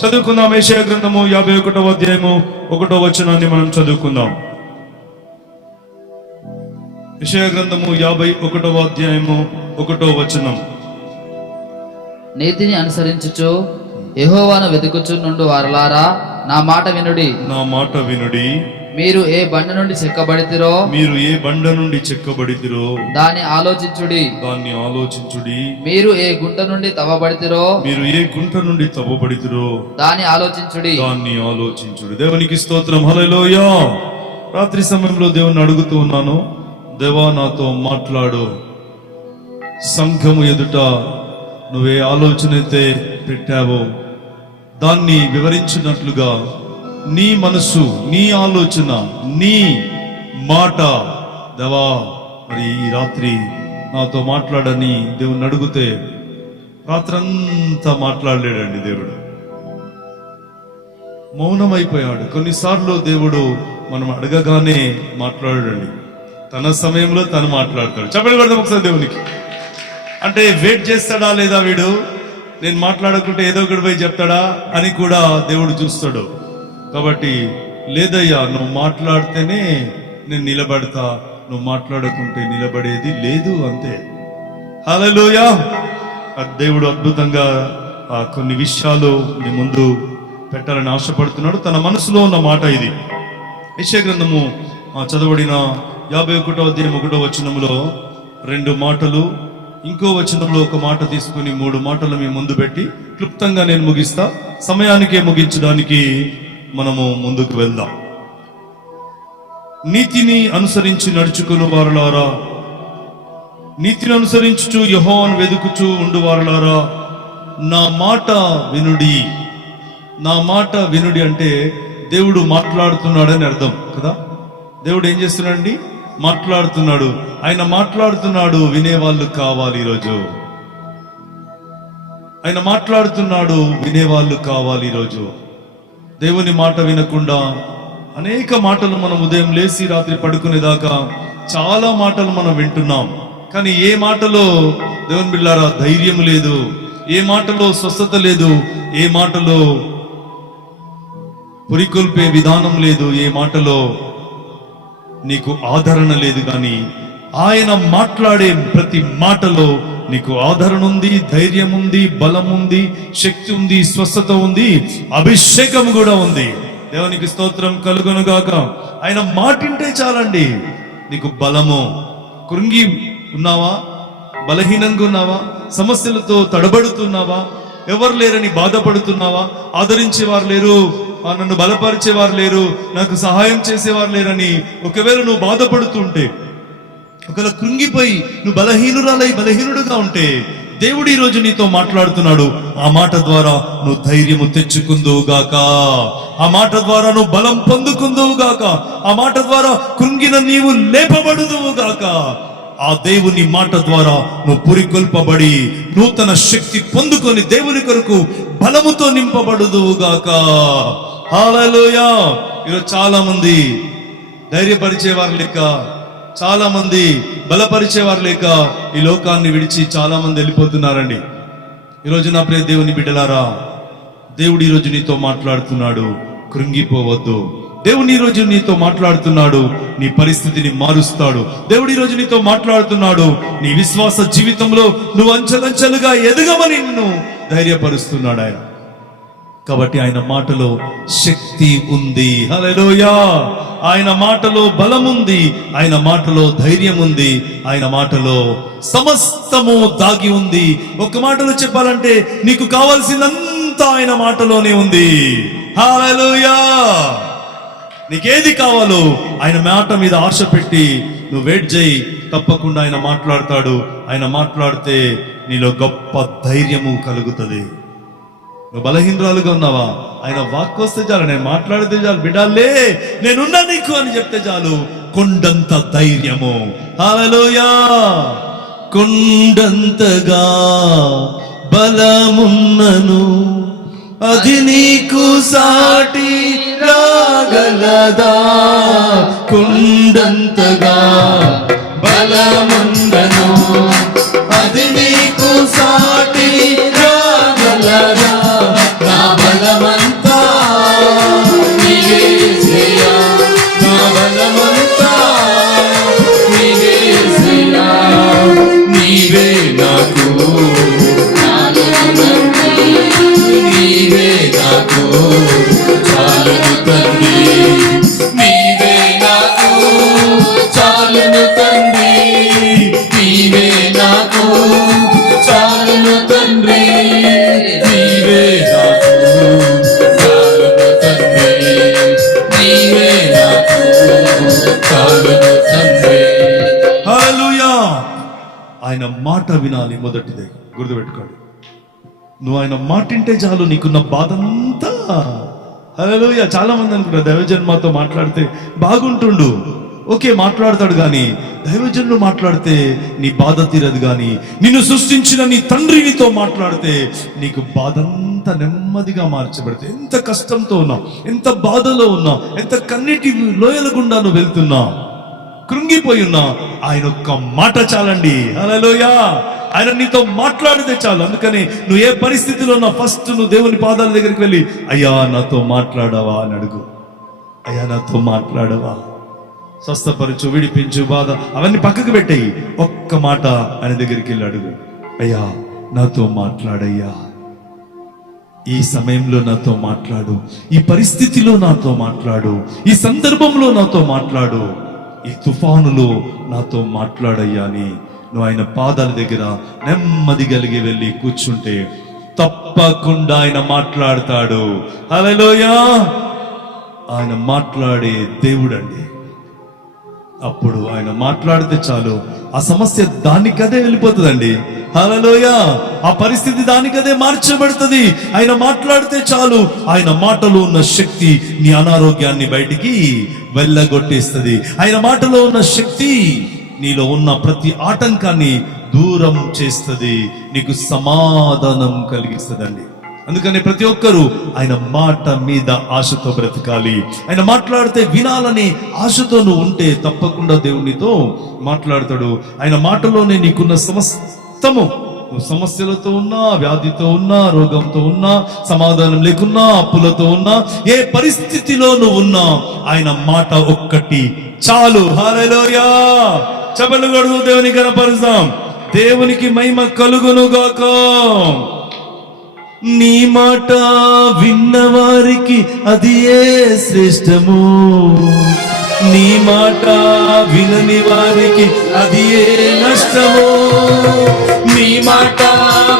చదువుకుందాం. యెషయా గ్రంథము 51వ అధ్యాయము 1వ వచనాన్ని మనం చదువుకుందాం. యెషయా గ్రంథము 51వ అధ్యాయము 1వ వచనం. నీతిని అనుసరించుచు యెహోవాను వెతుకుచుండు వారలారా, నా మాట వినుడి. నా మాట వినుడి. మీరు ఏ బండ నుండి చెక్కబడితిరో, మీరు ఏ బండ నుండి చెక్కబడితిరో దాన్ని ఆలోచించుడి. దాన్ని ఆలోచించుడి. మీరు ఏ గుంట నుండి తవ్వబడితిరో, మీరు ఏ గుంట నుండి తవ్వబడితిరో దాన్ని ఆలోచించుడి. దాన్ని ఆలోచించుడి. దేవునికి స్తోత్రం. హల్లెలూయా. రాత్రి సమయంలో దేవుని అడుగుతూ ఉన్నాను, దేవా నాతో మాట్లాడు. సంఘము ఎదుట నువ్వే ఆలోచన అయితే పెట్టావో దాన్ని వివరించినట్లుగా నీ మనసు, నీ ఆలోచన, నీ మాట దేవా మరి ఈ రాత్రి నాతో మాట్లాడని దేవుని అడిగితే రాత్రంతా మాట్లాడలేడండి దేవుడు. మౌనమైపోయాడు. కొన్నిసార్లు దేవుడు మనం అడగగానే మాట్లాడాడండి. తన సమయంలో తను మాట్లాడతాడు. చెప్పండి పెడదాం ఒకసారి దేవునికి. అంటే వెయిట్ చేస్తాడా లేదా వీడు, నేను మాట్లాడకుంటే ఏదో ఒకటి పోయి చెప్తాడా అని కూడా దేవుడు చూస్తాడు. కాబట్టి లేదయ్యా, నువ్వు మాట్లాడితేనే నేను నిలబడతా, నువ్వు మాట్లాడకుంటే నిలబడేది లేదు, అంతే. హల్లెలూయా. దేవుడు అద్భుతంగా కొన్ని విషయాలు మీ ముందు పెట్టాలని ఆశపడుతున్నాడు. తన మనసులో ఉన్న మాట ఇది. యెషయా గ్రంథము చదవబడిన 51వ అధ్యాయం 1వ వచనంలో 2 మాటలు, ఇంకో వచనంలో ఒక మాట తీసుకుని 3 మాటలు మీ ముందు పెట్టి క్లుప్తంగా నేను ముగిస్తా. సమయానికే ముగించడానికి మనము ముందుకు వెళ్దాం. నీతిని అనుసరించి నడుచుకుని వారలారా, నీతిని అనుసరించుచు యెహోవాను వెదుకుచూ ఉండు వారలారా, నా మాట వినుడి. నా మాట వినుడి అంటే దేవుడు మాట్లాడుతున్నాడని అర్థం కదా. దేవుడు ఏం చేస్తున్నాడండి? మాట్లాడుతున్నాడు. ఆయన మాట్లాడుతున్నాడు, వినేవాళ్ళు కావాలి. ఈరోజు ఆయన మాట్లాడుతున్నాడు, వినేవాళ్ళు కావాలి. ఈరోజు దేవుని మాట వినకుండా అనేక మాటలు మనం ఉదయం లేచి రాత్రి పడుకునేదాకా చాలా మాటలు మనం వింటున్నాం. కానీ ఏ మాటలో దేవుని బిడ్డలారా ధైర్యం లేదు, ఏ మాటలో స్వస్థత లేదు, ఏ మాటలో పురికొల్పే విధానం లేదు, ఏ మాటలో నీకు ఆదరణ లేదు. కానీ ఆయన మాట్లాడే ప్రతి మాటలో నీకు ఆదరణ ఉంది, ధైర్యం ఉంది, బలం ఉంది, శక్తి ఉంది, స్వస్థత ఉంది, అభిషేకం కూడా ఉంది. దేవునికి స్తోత్రం కలుగునుగాక. ఆయన మాటింటే చాలండి నీకు బలము. కృంగి ఉన్నావా? బలహీనంగా ఉన్నావా? సమస్యలతో తడబడుతున్నావా? ఎవరు లేరని బాధపడుతున్నావా? ఆదరించేవారు లేరు, నన్ను బలపరిచేవారు లేరు, నాకు సహాయం చేసేవారు లేరని ఒకవేళ నువ్వు బాధపడుతుంటే, ఒకవేళ కృంగిపోయి నువ్వు బలహీనుడుగా ఉంటే, దేవుడు ఈ రోజు నీతో మాట్లాడుతున్నాడు. ఆ మాట ద్వారా నువ్వు ధైర్యము తెచ్చుకుందువుగాక, ఆ మాట ద్వారా నువ్వు బలం పొందుకుందువుగాక, ఆ మాట ద్వారా కృంగిన నీవు లేపబడుదువుగాక. ఆ దేవుని మాట ద్వారా నువ్వు పురికొల్పబడి నూతన శక్తి పొందుకొని దేవుని కొరకు బలముతో నింపబడుదువుగాక. హల్లెలూయా. ఈరోజు చాలా మంది ధైర్యపరిచేవారు లేక, చాలా మంది బలపరిచేవారు లేక ఈ లోకాన్ని విడిచి చాలా మంది వెళ్ళిపోతున్నారండి. ఈరోజు నా ప్రియ దేవుని బిడ్డలారా, దేవుడు ఈరోజు నీతో మాట్లాడుతున్నాడు, కృంగిపోవద్దు. దేవుడు ఈ రోజు నీతో మాట్లాడుతున్నాడు, నీ పరిస్థితిని మారుస్తాడు. దేవుడు ఈ రోజు నీతో మాట్లాడుతున్నాడు, నీ విశ్వాస జీవితంలో నువ్వు అంచెలంచెలుగా ఎదగమని నిన్ను ధైర్యపరుస్తున్నాడు ఆయన. కాబట్టి ఆయన మాటలో శక్తి ఉంది. హల్లెలూయా. ఆయన మాటలో బలం ఉంది, ఆయన మాటలో ధైర్యం ఉంది, ఆయన మాటలో సమస్తము దాగి ఉంది. ఒక మాటలో చెప్పాలంటే నీకు కావాల్సిందంతా ఆయన మాటలోనే ఉంది. హల్లెలూయా. నీకేది కావాలో ఆయన మాట మీద ఆశ పెట్టి నువ్వు వెయిట్ చేయి, తప్పకుండా ఆయన మాట్లాడతాడు. ఆయన మాట్లాడితే నీలో గొప్ప ధైర్యము కలుగుతుంది. నువ్వు బలహీనరాలుగా ఉన్నావా? ఆయన వాక్కు వస్తే చాలు, నేను మాట్లాడితే చాలు, బిడ్డలే నేనున్నా నీకు అని చెప్తే చాలు, కొండంత ధైర్యము. హల్లెలూయా. కొండంతగా బలమున్నను అది నీకు సాటి రాగలదా? కొండంతగా బలమున్నను అది నీకు సాటి రాగలదా? నా బలమ మాట వినాలి. మొదటిదే గుర్తుపెట్టుకోండి. నువ్వు ఆయన మాట వింటే చాలు, నీకున్న బాధంతా. హల్లెలూయా. చాలా మంది అనుకుంటారు దైవజన్మతో మాట్లాడితే బాగుంటుండు. ఓకే, మాట్లాడతాడు, కానీ దైవజనుడు మాట్లాడితే నీ బాధ తీరదు. కానీ నిన్ను సృష్టించిన నీ తండ్రి నీతో మాట్లాడితే నీకు బాధంతా నెమ్మదిగా మార్చబడితే, ఎంత కష్టంతో ఉన్నా, ఎంత బాధలో ఉన్నా, ఎంత కన్నీటి లోయల గుండా నువ్వు వెళ్తున్నా, కృంగిపోయి ఉన్నా, ఆయన ఒక్క మాట చాలండి. హల్లెలూయా. ఆయన నీతో మాట్లాడితే చాలు. అందుకని నువ్వు ఏ పరిస్థితిలో ఉన్నా ఫస్ట్ నువ్వు దేవుని పాదాల దగ్గరికి వెళ్ళి, అయ్యా నాతో మాట్లాడవా అని అడుగు. అయ్యా నాతో మాట్లాడవా, స్వస్థపరచు, విడిపించు, బాధ అవన్నీ పక్కకు పెట్టేయి. ఒక్క మాట ఆయన దగ్గరికి వెళ్ళి అడుగు. అయ్యా నాతో మాట్లాడయ్యా, ఈ సమయంలో నాతో మాట్లాడు, ఈ పరిస్థితిలో నాతో మాట్లాడు, ఈ సందర్భంలో నాతో మాట్లాడు, ఈ తుఫానులో నాతో మాట్లాడయ్యా అని నువ్వు ఆయన పాదాల దగ్గర నెమ్మది కలిగి వెళ్ళి కూర్చుంటే తప్పకుండా ఆయన మాట్లాడతాడు. హల్లెలూయా. ఆయన మాట్లాడే దేవుడండి. అప్పుడు ఆయన మాట్లాడితే చాలు, ఆ సమస్య దానికదే వెళ్ళిపోతుందండి. హల్లెలూయా. ఆ పరిస్థితి దానికదే మార్చబడుతుంది. ఆయన మాట్లాడితే చాలు. ఆయన మాటలో ఉన్న శక్తి నీ అనారోగ్యాన్ని బయటికి వెళ్ళగొట్టేస్తుంది. ఆయన మాటలో ఉన్న శక్తి నీలో ఉన్న ప్రతి ఆటంకాన్ని దూరం చేస్తుంది, నీకు సమాధానం కలిగిస్తుందండి. అందుకని ప్రతి ఒక్కరూ ఆయన మాట మీద ఆశతో బ్రతకాలి. ఆయన మాట్లాడితే వినాలని ఆశతో నువ్వు ఉంటే తప్పకుండా దేవునితో మాట్లాడతాడు. ఆయన మాటలోనే నీకున్న సమస్తము, నువ్వు సమస్యలతో ఉన్నా, వ్యాధితో ఉన్నా, రోగంతో ఉన్నా, సమాధానం లేకున్నా, అప్పులతో ఉన్నా, ఏ పరిస్థితిలో నువ్వు ఉన్నా, ఆయన మాట ఒక్కటి చాలు. హల్లెలూయా. చప్పట్లు కొడుతూ దేవుని కనపరుస్తాం. దేవునికి మహిమ కలుగును గాక. నీ మాట విన్నవారికి అది ఏ శ్రేష్టము, నీ మాట వినని వారికి అది ఏ నష్టము. నీ మాట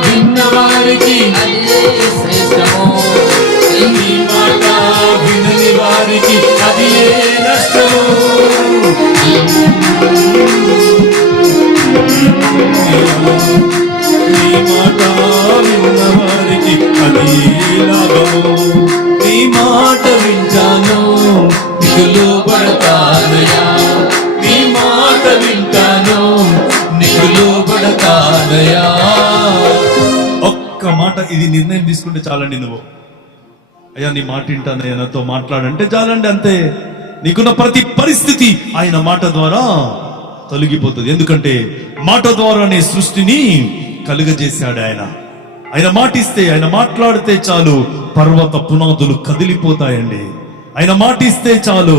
విన్నవారికి అది ఏ శ్రేష్టము, నీ మాట వినని వారికి అది ఏ నష్టము. నీ మాట విన్నవారికి అది లాభము. నీ మాట వింటాను, నీకు లోబడతానయ్యా. నీ మాట వింటాను, నీకు లోబడతానయ్యా. ఒక్క మాట, ఇది నిర్ణయం తీసుకుంటే చాలండి. నువ్వు అయ్యా నీ మాట వింటానయ్యా, నాతో మాట్లాడంటే చాలండి. అంతే. నీకున్న ప్రతి పరిస్థితి ఆయన మాట ద్వారా తొలగిపోతుంది. ఎందుకంటే మాట ద్వారానే సృష్టిని కలుగజేశాడు ఆయన. ఆయన మాటిస్తే, ఆయన మాట్లాడితే చాలు, పర్వత పునాదులు కదిలిపోతాయండి. ఆయన మాటిస్తే చాలు,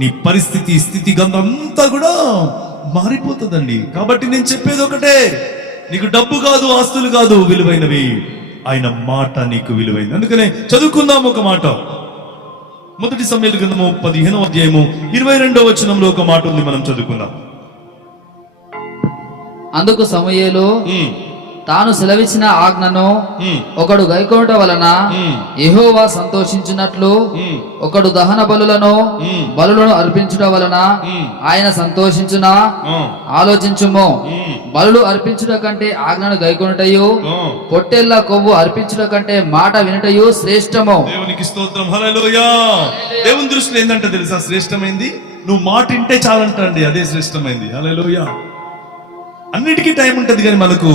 నీ పరిస్థితి, స్థితిగంధం అంతా కూడా మారిపోతుందండి. కాబట్టి నేను చెప్పేది ఒకటే, నీకు డబ్బు కాదు, ఆస్తులు కాదు విలువైనవి, ఆయన మాట నీకు విలువైంది. అందుకనే చదువుకుందాం ఒక మాట. మొదటి సమూయేలు గ్రంథము 15వ అధ్యాయము 22వ వచనంలో ఒక మాట ఉంది, మనం చదువుకుందాం. అందుకు సమూయేలు తాను సెలవిచ్చిన ఆజ్ఞను ఒకడు గైకొనుట వలన యెహోవా సంతోషించినట్లు ఒకడు దహన బలులను అర్పించుట వలన ఆయన సంతోషించునా? ఆలోచించుము. బలులు అర్పించుట కంటే ఆజ్ఞను గైకొనుటయు, పొట్టేళ్ల కొవ్వు అర్పించుట కంటే మాట వినుటయు శ్రేష్టము. దేవునికి స్తోత్రం. హల్లెలూయా. దేవుని దృష్టిలో ఏంటంటే తెలుసా శ్రేష్టమైంది? నువ్వు మాట వింటే చాలంటండి, అదే శ్రేష్టమైంది. హల్లెలూయా. అన్నిటికీ టైం ఉంటుంది, కానీ మనకు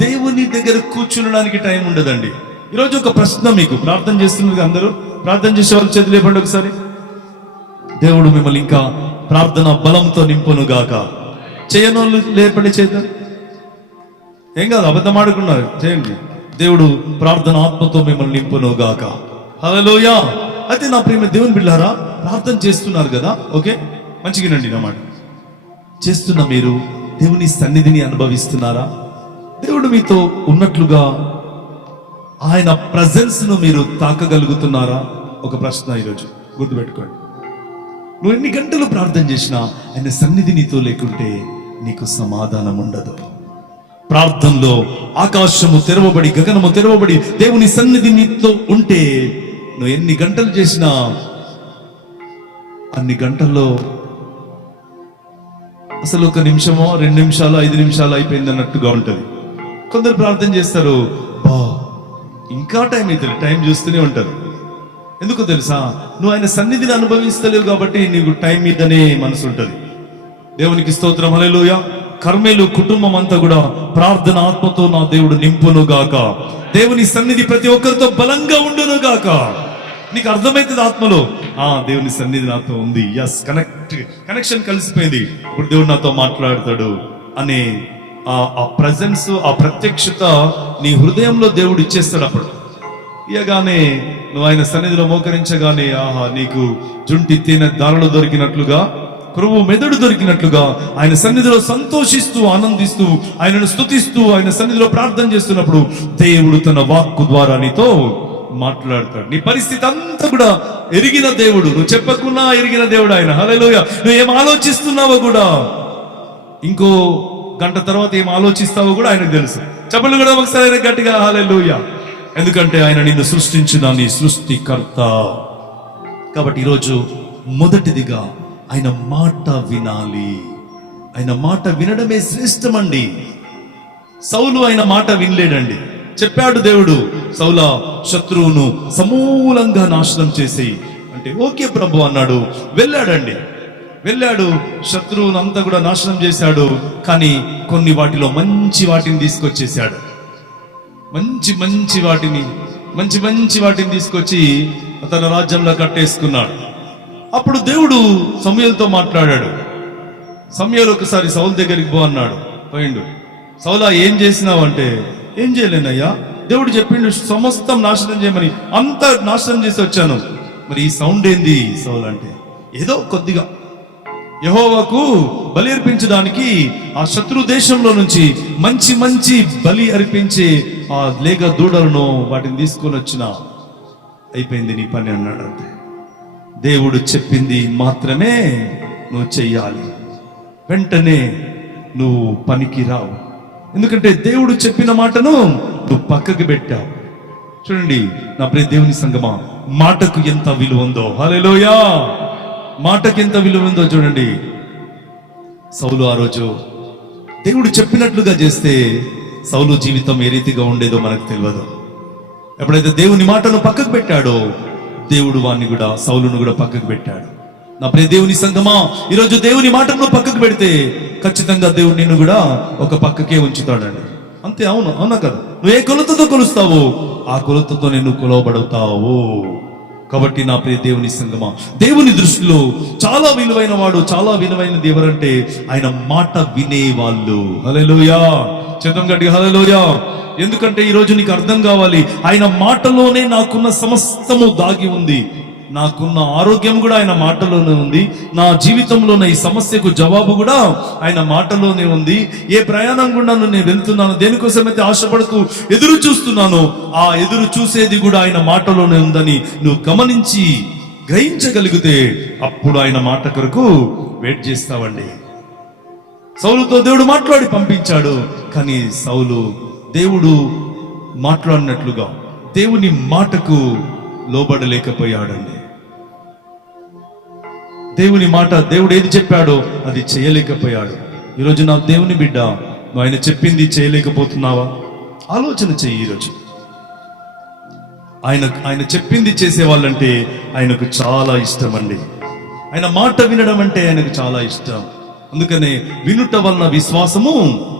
దేవుని దగ్గర కూర్చునడానికి టైం ఉండదండి. ఈరోజు ఒక ప్రశ్న మీకు, ప్రార్థన చేస్తున్నది అందరూ ప్రార్థన చేసే వాళ్ళు చేతులు లేపండి ఒకసారి. దేవుడు మిమ్మల్ని ఇంకా ప్రార్థన బలంతో నింపును గాక. చేయనోళ్ళు లేపండి చేత. ఏం కాదు, అబద్ధం ఆడుకున్నారు, చేయండి. దేవుడు ప్రార్థన ఆత్మతో మిమ్మల్ని నింపును గాక. హల్లెలూయా. అయితే నా ప్రేమ దేవుని బిడ్డలారా, ప్రార్థన చేస్తున్నారు కదా, ఓకే, మంచిగానండి. నా మాట చేస్తున్న మీరు దేవుని సన్నిధిని అనుభవిస్తున్నారా? దేవుడు మీతో ఉన్నట్లుగా ఆయన ప్రజెన్స్ ను మీరు తాకగలుగుతున్నారా? ఒక ప్రశ్న ఈరోజు గుర్తుపెట్టుకోండి. నువ్వు ఎన్ని గంటలు ప్రార్థన చేసినా ఆయన సన్నిధి నీతో లేకుంటే నీకు సమాధానం ఉండదు. ప్రార్థనలో ఆకాశము తెరవబడి, గగనము తెరవబడి దేవుని సన్నిధి నీతో ఉంటే నువ్వు ఎన్ని గంటలు చేసినా అన్ని గంటల్లో అసలు 1 నిమిషమో 2 నిమిషాలు 5 నిమిషాలు అయిపోయింది అన్నట్టుగా ఉంటుంది. కొందరు ప్రార్థన చేస్తారు, బా ఇంకా టైం అవుతుంది, టైం చూస్తూనే ఉంటారు. ఎందుకో తెలుసా? నువ్వు ఆయన సన్నిధిని అనుభవిస్తలేవు కాబట్టి నీకు టైం మీదనే మనసు ఉంటుంది. దేవునికి స్తోత్రం, హల్లెలూయా. కర్మేలు కుటుంబం అంతా కూడా ప్రార్థన ఆత్మతో నా దేవుడు నింపును గాక. దేవుని సన్నిధి ప్రతి ఒక్కరితో బలంగా ఉండును గాక. నీకు అర్థమైతుంది ఆత్మలో, దేవుని సన్నిధి నాతో ఉంది, ఎస్ కనెక్షన్ కలిసిపోయింది, ఇప్పుడు దేవుడు నాతో మాట్లాడతాడు అనే ఆ ప్రజెన్స్, ఆ ప్రత్యక్షత నీ హృదయంలో దేవుడు ఇచ్చేస్తాడు. అప్పుడు ఇయగానే నువ్వు ఆయన సన్నిధిలో మోకరించగానే నీకు జుంటి తేనె దారులు దొరికినట్లుగా, క్రొవ్వు మెదడు దొరికినట్లుగా ఆయన సన్నిధిలో సంతోషిస్తూ ఆనందిస్తూ ఆయనను స్తుతిస్తూ ఆయన సన్నిధిలో ప్రార్థన చేస్తున్నప్పుడు దేవుడు తన వాక్కు ద్వారా నీతో మాట్లాడతాడు. నీ పరిస్థితి అంతా కూడా ఎరిగిన దేవుడు, నువ్వు చెప్పకున్నా ఎరిగిన దేవుడు ఆయన. హల్లెలూయా. నువ్వు ఏం ఆలోచిస్తున్నావో కూడా, ఇంకో గంట తర్వాత ఏం ఆలోచిస్తావో కూడా ఆయనకు తెలుసు. చెప్పలు కూడా ఒకసారి ఆయన గట్టిగా హల్లెలూయా. ఎందుకంటే ఆయన నిన్ను సృష్టించిన నీ సృష్టికర్త. కాబట్టి ఈరోజు మొదటిదిగా ఆయన మాట వినాలి. ఆయన మాట వినడమే శ్రేష్టమండి. సౌలు ఆయన మాట వినలేడండి. చెప్పాడు దేవుడు, సౌల శత్రువును సమూలంగా నాశనం చేసేయి అంటే ఓకే ప్రభు అన్నాడు. వెళ్ళాడు, శత్రువును అంతా కూడా నాశనం చేశాడు. కానీ కొన్ని వాటిలో మంచి వాటిని తీసుకొచ్చేసాడు. మంచి వాటిని తీసుకొచ్చి తన రాజ్యంలో కట్టేసుకున్నాడు. అప్పుడు దేవుడు సమూయేలుతో మాట్లాడాడు. సమూయేలు ఒకసారి సౌలు దగ్గరికి పో అన్నాడు. పోయిండు. సౌలా ఏం చేసినావు అంటే, ఏం చేయలేనయ్యా, దేవుడు చెప్పిండు సమస్తం నాశనం చేయమని, అంతా నాశనం చేసి వచ్చాను. మరి ఈ సౌండ్ ఏంది సౌలు అంటే, ఏదో కొద్దిగా యెహోవాకు బలి అర్పించడానికి ఆ శత్రు దేశంలో నుంచి మంచి బలి అర్పించే ఆ లేగ దూడలను వాటిని తీసుకొని వచ్చిన, అయిపోయింది నీ పని అన్నాడు. అంతే. దేవుడు చెప్పింది మాత్రమే నువ్వు చెయ్యాలి. వెంటనే నువ్వు పనికి రావు. ఎందుకంటే దేవుడు చెప్పిన మాటను నువ్వు పక్కకి పెట్టావు. చూడండి నా ప్రియ దేవుని సంగమా, మాటకు ఎంత విలువ ఉందో. హల్లెలూయా. మాటకి ఎంత విలువ ఉందో చూడండి. సౌలు ఆ రోజు దేవుడు చెప్పినట్లుగా చేస్తే సౌలు జీవితం ఏ రీతిగా ఉండేదో మనకు తెలియదు. ఎప్పుడైతే దేవుని మాటను పక్కకు పెట్టాడో దేవుడు వాడిని కూడా, సౌలును కూడా పక్కకు పెట్టాడు. నా ప్రియ దేవుని సంగమా, ఈరోజు దేవుని మాటను పక్కకు పెడితే ఖచ్చితంగా దేవుడు నిన్ను కూడా ఒక పక్కకే ఉంచుతాడండి. అంతే. అవునా కదా? నువ్వు ఏ కొలతతో కొలుస్తావో ఆ కొలతతో నిన్ను కొలవబడతావు. కాబట్టి నా ప్రియ దేవుని సంగమా, దేవుని దృష్టిలో చాలా విలువైన వాడు, చాలా విలువైనది ఎవరంటే ఆయన మాట వినేవాళ్ళు. హల్లెలూయా. చేద్దాం గట్టిగా హల్లెలూయా. ఎందుకంటే ఈరోజు నీకు అర్థం కావాలి, ఆయన మాటలోనే నాకున్న సమస్తము దాగి ఉంది. నాకున్న ఆరోగ్యం కూడా ఆయన మాటలోనే ఉంది. నా జీవితంలో ఈ సమస్యకు జవాబు కూడా ఆయన మాటలోనే ఉంది. ఏ ప్రయాణం గుండా నేను వెళ్తున్నాను, దేనికోసమైతే ఆశపడుతూ ఎదురు చూస్తున్నానో ఆ ఎదురు చూసేది కూడా ఆయన మాటలోనే ఉందని నువ్వు గమనించి గ్రహించగలిగితే అప్పుడు ఆయన మాట కొరకు వెయిట్ చేస్తావండి. సౌలుతో దేవుడు మాట్లాడి పంపించాడు. కానీ సౌలు దేవుడు మాట్లాడినట్లుగా దేవుని మాటకు లోబడలేకపోయాడండి. దేవుని మాట, దేవుడు ఏది చెప్పాడో అది చేయలేకపోయాడు. ఈరోజు నా దేవుని బిడ్డ, నువ్వు ఆయన చెప్పింది చేయలేకపోతున్నావా? ఆలోచన చెయ్యి. ఈరోజు ఆయన చెప్పింది చేసే వాళ్ళంటే ఆయనకు చాలా ఇష్టం అండి. ఆయన మాట వినడం అంటే ఆయనకు చాలా ఇష్టం. అందుకనే వినుట వలన విశ్వాసము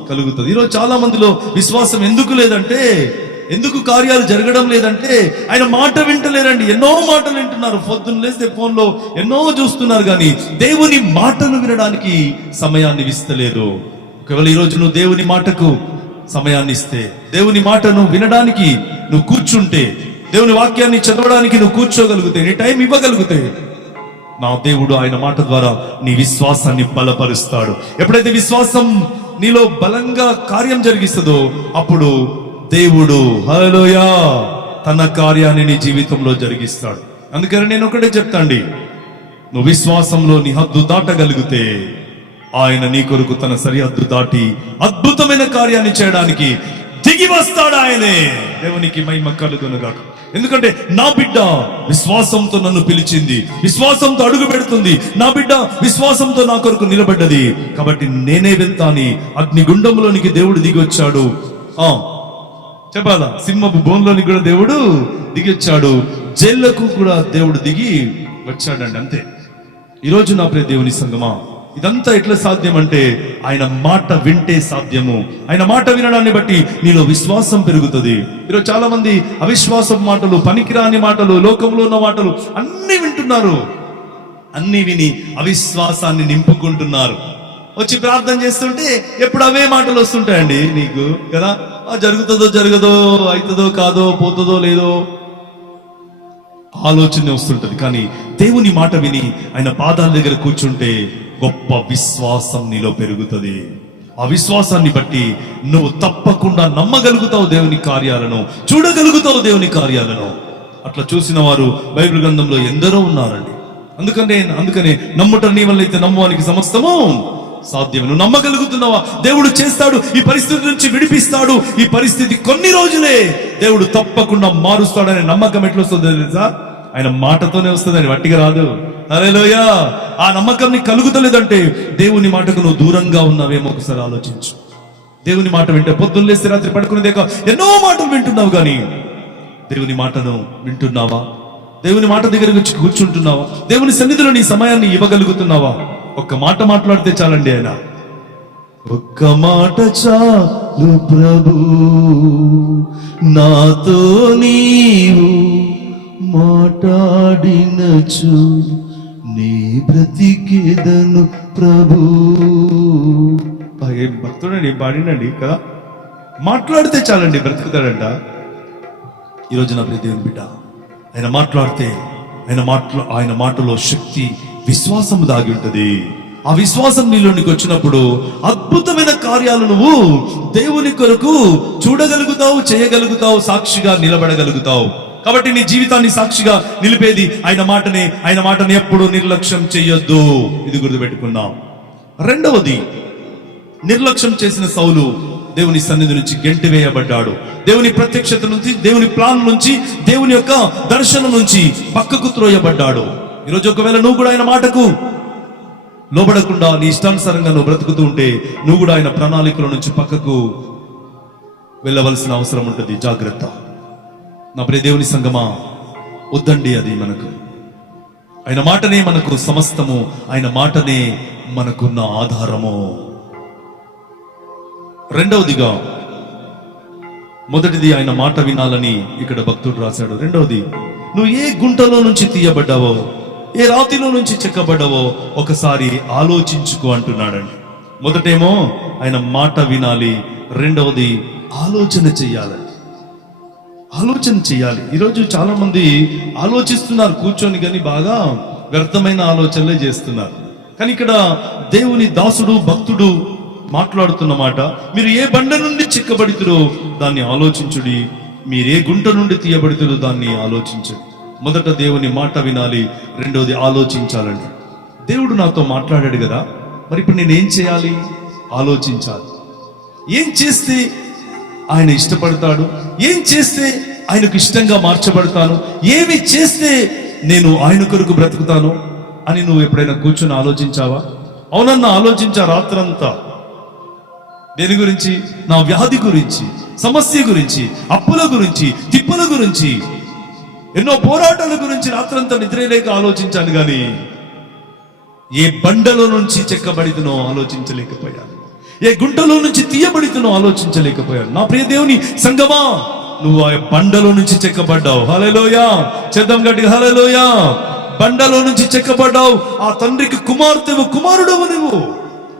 కలుగుతుంది. ఈరోజు చాలా మందిలో విశ్వాసం ఎందుకు లేదంటే, ఎందుకు కార్యాలు జరగడం లేదంటే ఆయన మాట వింటలేరండి. ఎన్నో మాటలు వింటున్నారు, పొద్దున్న లేస్తే ఫోన్లో ఎన్నో చూస్తున్నారు, కానీ దేవుని మాటను వినడానికి సమయాన్ని ఇస్తలేదు. ఒకవేళ ఈరోజు నువ్వు దేవుని మాటకు సమయాన్ని ఇస్తే, దేవుని మాటను వినడానికి నువ్వు కూర్చుంటే, దేవుని వాక్యాన్ని చదవడానికి నువ్వు కూర్చోగలిగితే, నీ టైం ఇవ్వగలిగితే, నా దేవుడు ఆయన మాట ద్వారా నీ విశ్వాసాన్ని బలపరుస్తాడు. ఎప్పుడైతే విశ్వాసం నీలో బలంగా కార్యం జరిగిస్తుందో అప్పుడు దేవుడు హల్లెలూయా తన కార్యాన్ని నీ జీవితంలో జరిగిస్తాడు. అందుకని నేను ఒకటే చెప్తాండి, నువ్వు విశ్వాసంలో నీ హద్దు దాటగలిగితే ఆయన నీ కొరకు తన సరిహద్దు దాటి అద్భుతమైన కార్యాన్ని చేయడానికి దిగి వస్తాడు ఆయనే. దేవునికి మహిమ కలుగును గాక. ఎందుకంటే నా బిడ్డ విశ్వాసంతో నన్ను పిలిచింది, విశ్వాసంతో అడుగు పెడుతుంది, నా బిడ్డ విశ్వాసంతో నా కొరకు నిలబడ్డది, కాబట్టి నేనే వెళ్తాని అగ్నిగుండంలోనికి దేవుడు దిగి వచ్చాడు. చెప్పాలా, సింహపు బోన్లోనికి కూడా దేవుడు దిగి వచ్చాడు, జైళ్లకు కూడా దేవుడు దిగి వచ్చాడండి. అంతే. ఈరోజు నా ప్రియ దేవుని సంగమా, ఇదంతా ఎట్లా సాధ్యం అంటే ఆయన మాట వింటే సాధ్యము. ఆయన మాట వినడాన్ని బట్టి నీలో విశ్వాసం పెరుగుతుంది. ఈరోజు చాలా మంది అవిశ్వాసం మాటలు, పనికిరాని మాటలు, లోకంలో ఉన్న మాటలు అన్ని వింటున్నారు. అన్ని విని అవిశ్వాసాన్ని నింపుకుంటున్నారు. వచ్చి ప్రార్థన చేస్తుంటే ఎప్పుడు అవే మాటలు వస్తుంటాయండి నీకు కదా. జరుగుతుందో జరగదో, అవుతుందో కాదో, పోతుందో లేదో ఆలోచన వస్తుంటది. కానీ దేవుని మాట విని ఆయన పాదాల దగ్గర కూర్చుంటే గొప్ప విశ్వాసం నీలో పెరుగుతుంది. ఆ విశ్వాసాన్ని బట్టి నువ్వు తప్పకుండా నమ్మగలుగుతావు దేవుని కార్యాలను, చూడగలుగుతావు దేవుని కార్యాలను. అట్లా చూసిన వారు బైబిల్ గ్రంథంలో ఎందరో ఉన్నారండి. అందుకనే నమ్ముట నీ వల్ల అయితే నమ్మువానికి సమస్తము సాధ్యం. నువ్వు నమ్మగలుగుతున్నావా? దేవుడు చేస్తాడు, ఈ పరిస్థితి నుంచి విడిపిస్తాడు. ఈ పరిస్థితి కొన్ని రోజులే, దేవుడు తప్పకుండా మారుస్తాడనే నమ్మకం ఎట్లా వస్తుందో తెలుసా? ఆయన మాటతోనే వస్తుందని, వట్టిగా రాదు. హల్లెలూయా. ఆ నమ్మకం నీకు కలుగుతలేదంటే దేవుని మాటకు నువ్వు దూరంగా ఉన్నావేమో ఒకసారి ఆలోచించు. దేవుని మాట వింటే పొద్దున్న లేస్తే రాత్రి పడుకునేదేక ఎన్నో మాటలు వింటున్నావు, కానీ దేవుని మాటను వింటున్నావా? దేవుని మాట దగ్గరకు వచ్చి కూర్చుంటున్నావా? దేవుని సన్నిధిలో నీ సమయాన్ని ఇవ్వగలుగుతున్నావా? ఒక్క మాట మాట్లాడితే చాలండి. ఆయన ఒక్క మాట చాలు ప్రభు, నాతో నీవు మాట్లాడినచు నీ బ్రతికేదను ప్రభు. భక్తుడండి, పాడినండి కదా. మాట్లాడితే చాలండి, బ్రతుకుతాడంట. ఈరోజు నా ప్రియ దేవుని బిడ్డ, ఆయన మాట్లాడితే ఆయన మాటలో శక్తి, విశ్వాసం దాగి ఉంటది. ఆ విశ్వాసం నీలోనికి వచ్చినప్పుడు అద్భుతమైన కార్యాలు నువ్వు దేవుని కొరకు చూడగలుగుతావు, చేయగలుగుతావు, సాక్షిగా నిలబడగలుగుతావు. కాబట్టి నీ జీవితాన్ని సాక్షిగా నిలిపేది ఆయన మాటనే. ఆయన మాటని ఎప్పుడు నిర్లక్ష్యం చెయ్యొద్దు. ఇది గుర్తుపెట్టుకుందాం. రెండవది, నిర్లక్ష్యం చేసిన సౌలు దేవుని సన్నిధి నుంచి గెంటివేయబడ్డాడు. దేవుని ప్రత్యక్షత నుంచి, దేవుని ప్లాన్ నుంచి, దేవుని యొక్క దర్శనం నుంచి పక్కకు త్రోయబడ్డాడు. ఈరోజు ఒకవేళ నువ్వు కూడా ఆయన మాటకు లోబడకుండా నీ ఇష్టానుసారంగా నువ్వు బ్రతుకుతూ ఉంటే నువ్వు కూడా ఆయన ప్రణాళికల నుంచి పక్కకు వెళ్ళవలసిన అవసరం ఉంటుంది. జాగ్రత్త నా ప్రియ దేవుని సంగమా, వద్దండి అది మనకు. ఆయన మాటనే మనకు సమస్తము, ఆయన మాటనే మనకున్న ఆధారము. రెండవదిగా, మొదటిది ఆయన మాట వినాలని ఇక్కడ భక్తుడు రాశాడు. రెండవది, నువ్వు ఏ గుంటలో నుంచి తీయబడ్డావో, ఏ రాతిలో నుంచి చెక్కబడ్డావో ఒకసారి ఆలోచించుకో అంటున్నాడండి. మొదటేమో ఆయన మాట వినాలి, రెండవది ఆలోచన చెయ్యాలి. ఆలోచన చెయ్యాలి. ఈరోజు చాలా మంది ఆలోచిస్తున్నారు కూర్చొని, కానీ బాగా వ్యర్థమైన ఆలోచనలే చేస్తున్నారు. కానీ ఇక్కడ దేవుని దాసుడు, భక్తుడు మాట్లాడుతున్న మాట, మీరు ఏ బండ నుండి చిక్కబడితురో దాన్ని ఆలోచించుడి, మీరు ఏ గుంట నుండి తీయబడితురో దాన్ని ఆలోచించండి. మొదట దేవుని మాట వినాలి, రెండవది ఆలోచించాలండి. దేవుడు నాతో మాట్లాడాడు కదా, మరి ఇప్పుడు నేనేం చేయాలి? ఆలోచించాలి. ఏం చేస్తే ఆయన ఇష్టపడతాడు, ఏం చేస్తే ఆయనకు ఇష్టంగా మార్చబడతాను, ఏమి చేస్తే నేను ఆయన కొరకు బ్రతుకుతాను అని నువ్వు ఎప్పుడైనా కూర్చొని ఆలోచించావా? అవునన్నా, ఆలోచించా రాత్రంతా. దేని గురించి? నా వ్యాధి గురించి, సమస్య గురించి, అప్పుల గురించి, తిప్పల గురించి, ఎన్నో పోరాటాల గురించి రాత్రంతా నిద్రలేక ఆలోచించాను, కానీ ఏ బండలో నుంచి చెక్కబడితునో ఆలోచించలేకపోయాను, ఏ గుంటలో నుంచి తీయబడితునో ఆలోచించలేకపోయాను. నా ప్రియ దేవుని సంగమా, నువ్వు ఆ బండలో నుంచి చెక్కబడ్డావు. హల్లెలూయా. చేద్దాం గట్టిగా హల్లెలూయా. బండలో నుంచి చెక్కబడ్డావు. ఆ తండ్రికి కుమార్తెవు, కుమారుడవు నువ్వు.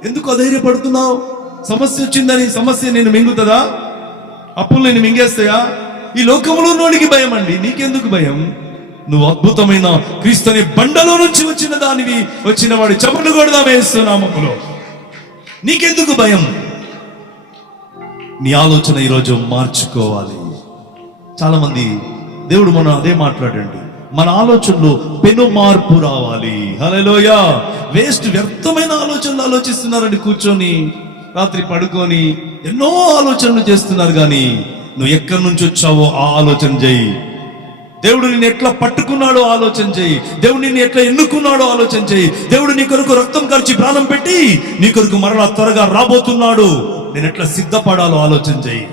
ఎందుకు అధైర్యపడుతున్నావు? సమస్య వచ్చిందని సమస్య నేను మింగుతుందా? అప్పులు నేను మింగేస్తాయా? ఈ లోకంలో నోడికి భయం అండి, నీకెందుకు భయం? నువ్వు అద్భుతమైన క్రీస్తు అనే బండలో నుంచి వచ్చిన దానివి, వచ్చిన వాడి చెమట కొడదా వేస్తున్నాములో. నీకెందుకు భయం? నీ ఆలోచన ఈరోజు మార్చుకోవాలి. చాలా మంది దేవుడు మనం అదే మాట్లాడండి, మన ఆలోచనలో పెను మార్పు రావాలి. హల్లెలూయా. వేస్ట్, వ్యర్థమైన ఆలోచనలు ఆలోచిస్తున్నారండి. కూర్చొని రాత్రి పడుకొని ఎన్నో ఆలోచనలు చేస్తున్నారు, కానీ నువ్వు ఎక్కడి నుంచి వచ్చావో ఆ ఆలోచన చేయి. దేవుడు నిన్ను ఎట్లా పట్టుకున్నాడో ఆలోచన చేయి. దేవుడు నిన్ను ఎట్లా ఎన్నుకున్నాడో ఆలోచన చేయి. దేవుడు నీ కొరకు రక్తం ఖర్చి ప్రాణం పెట్టి నీ కొరకు మరలా త్వరగా రాబోతున్నాడు. నేను ఎట్లా సిద్ధపడాలో ఆలోచన చేయి.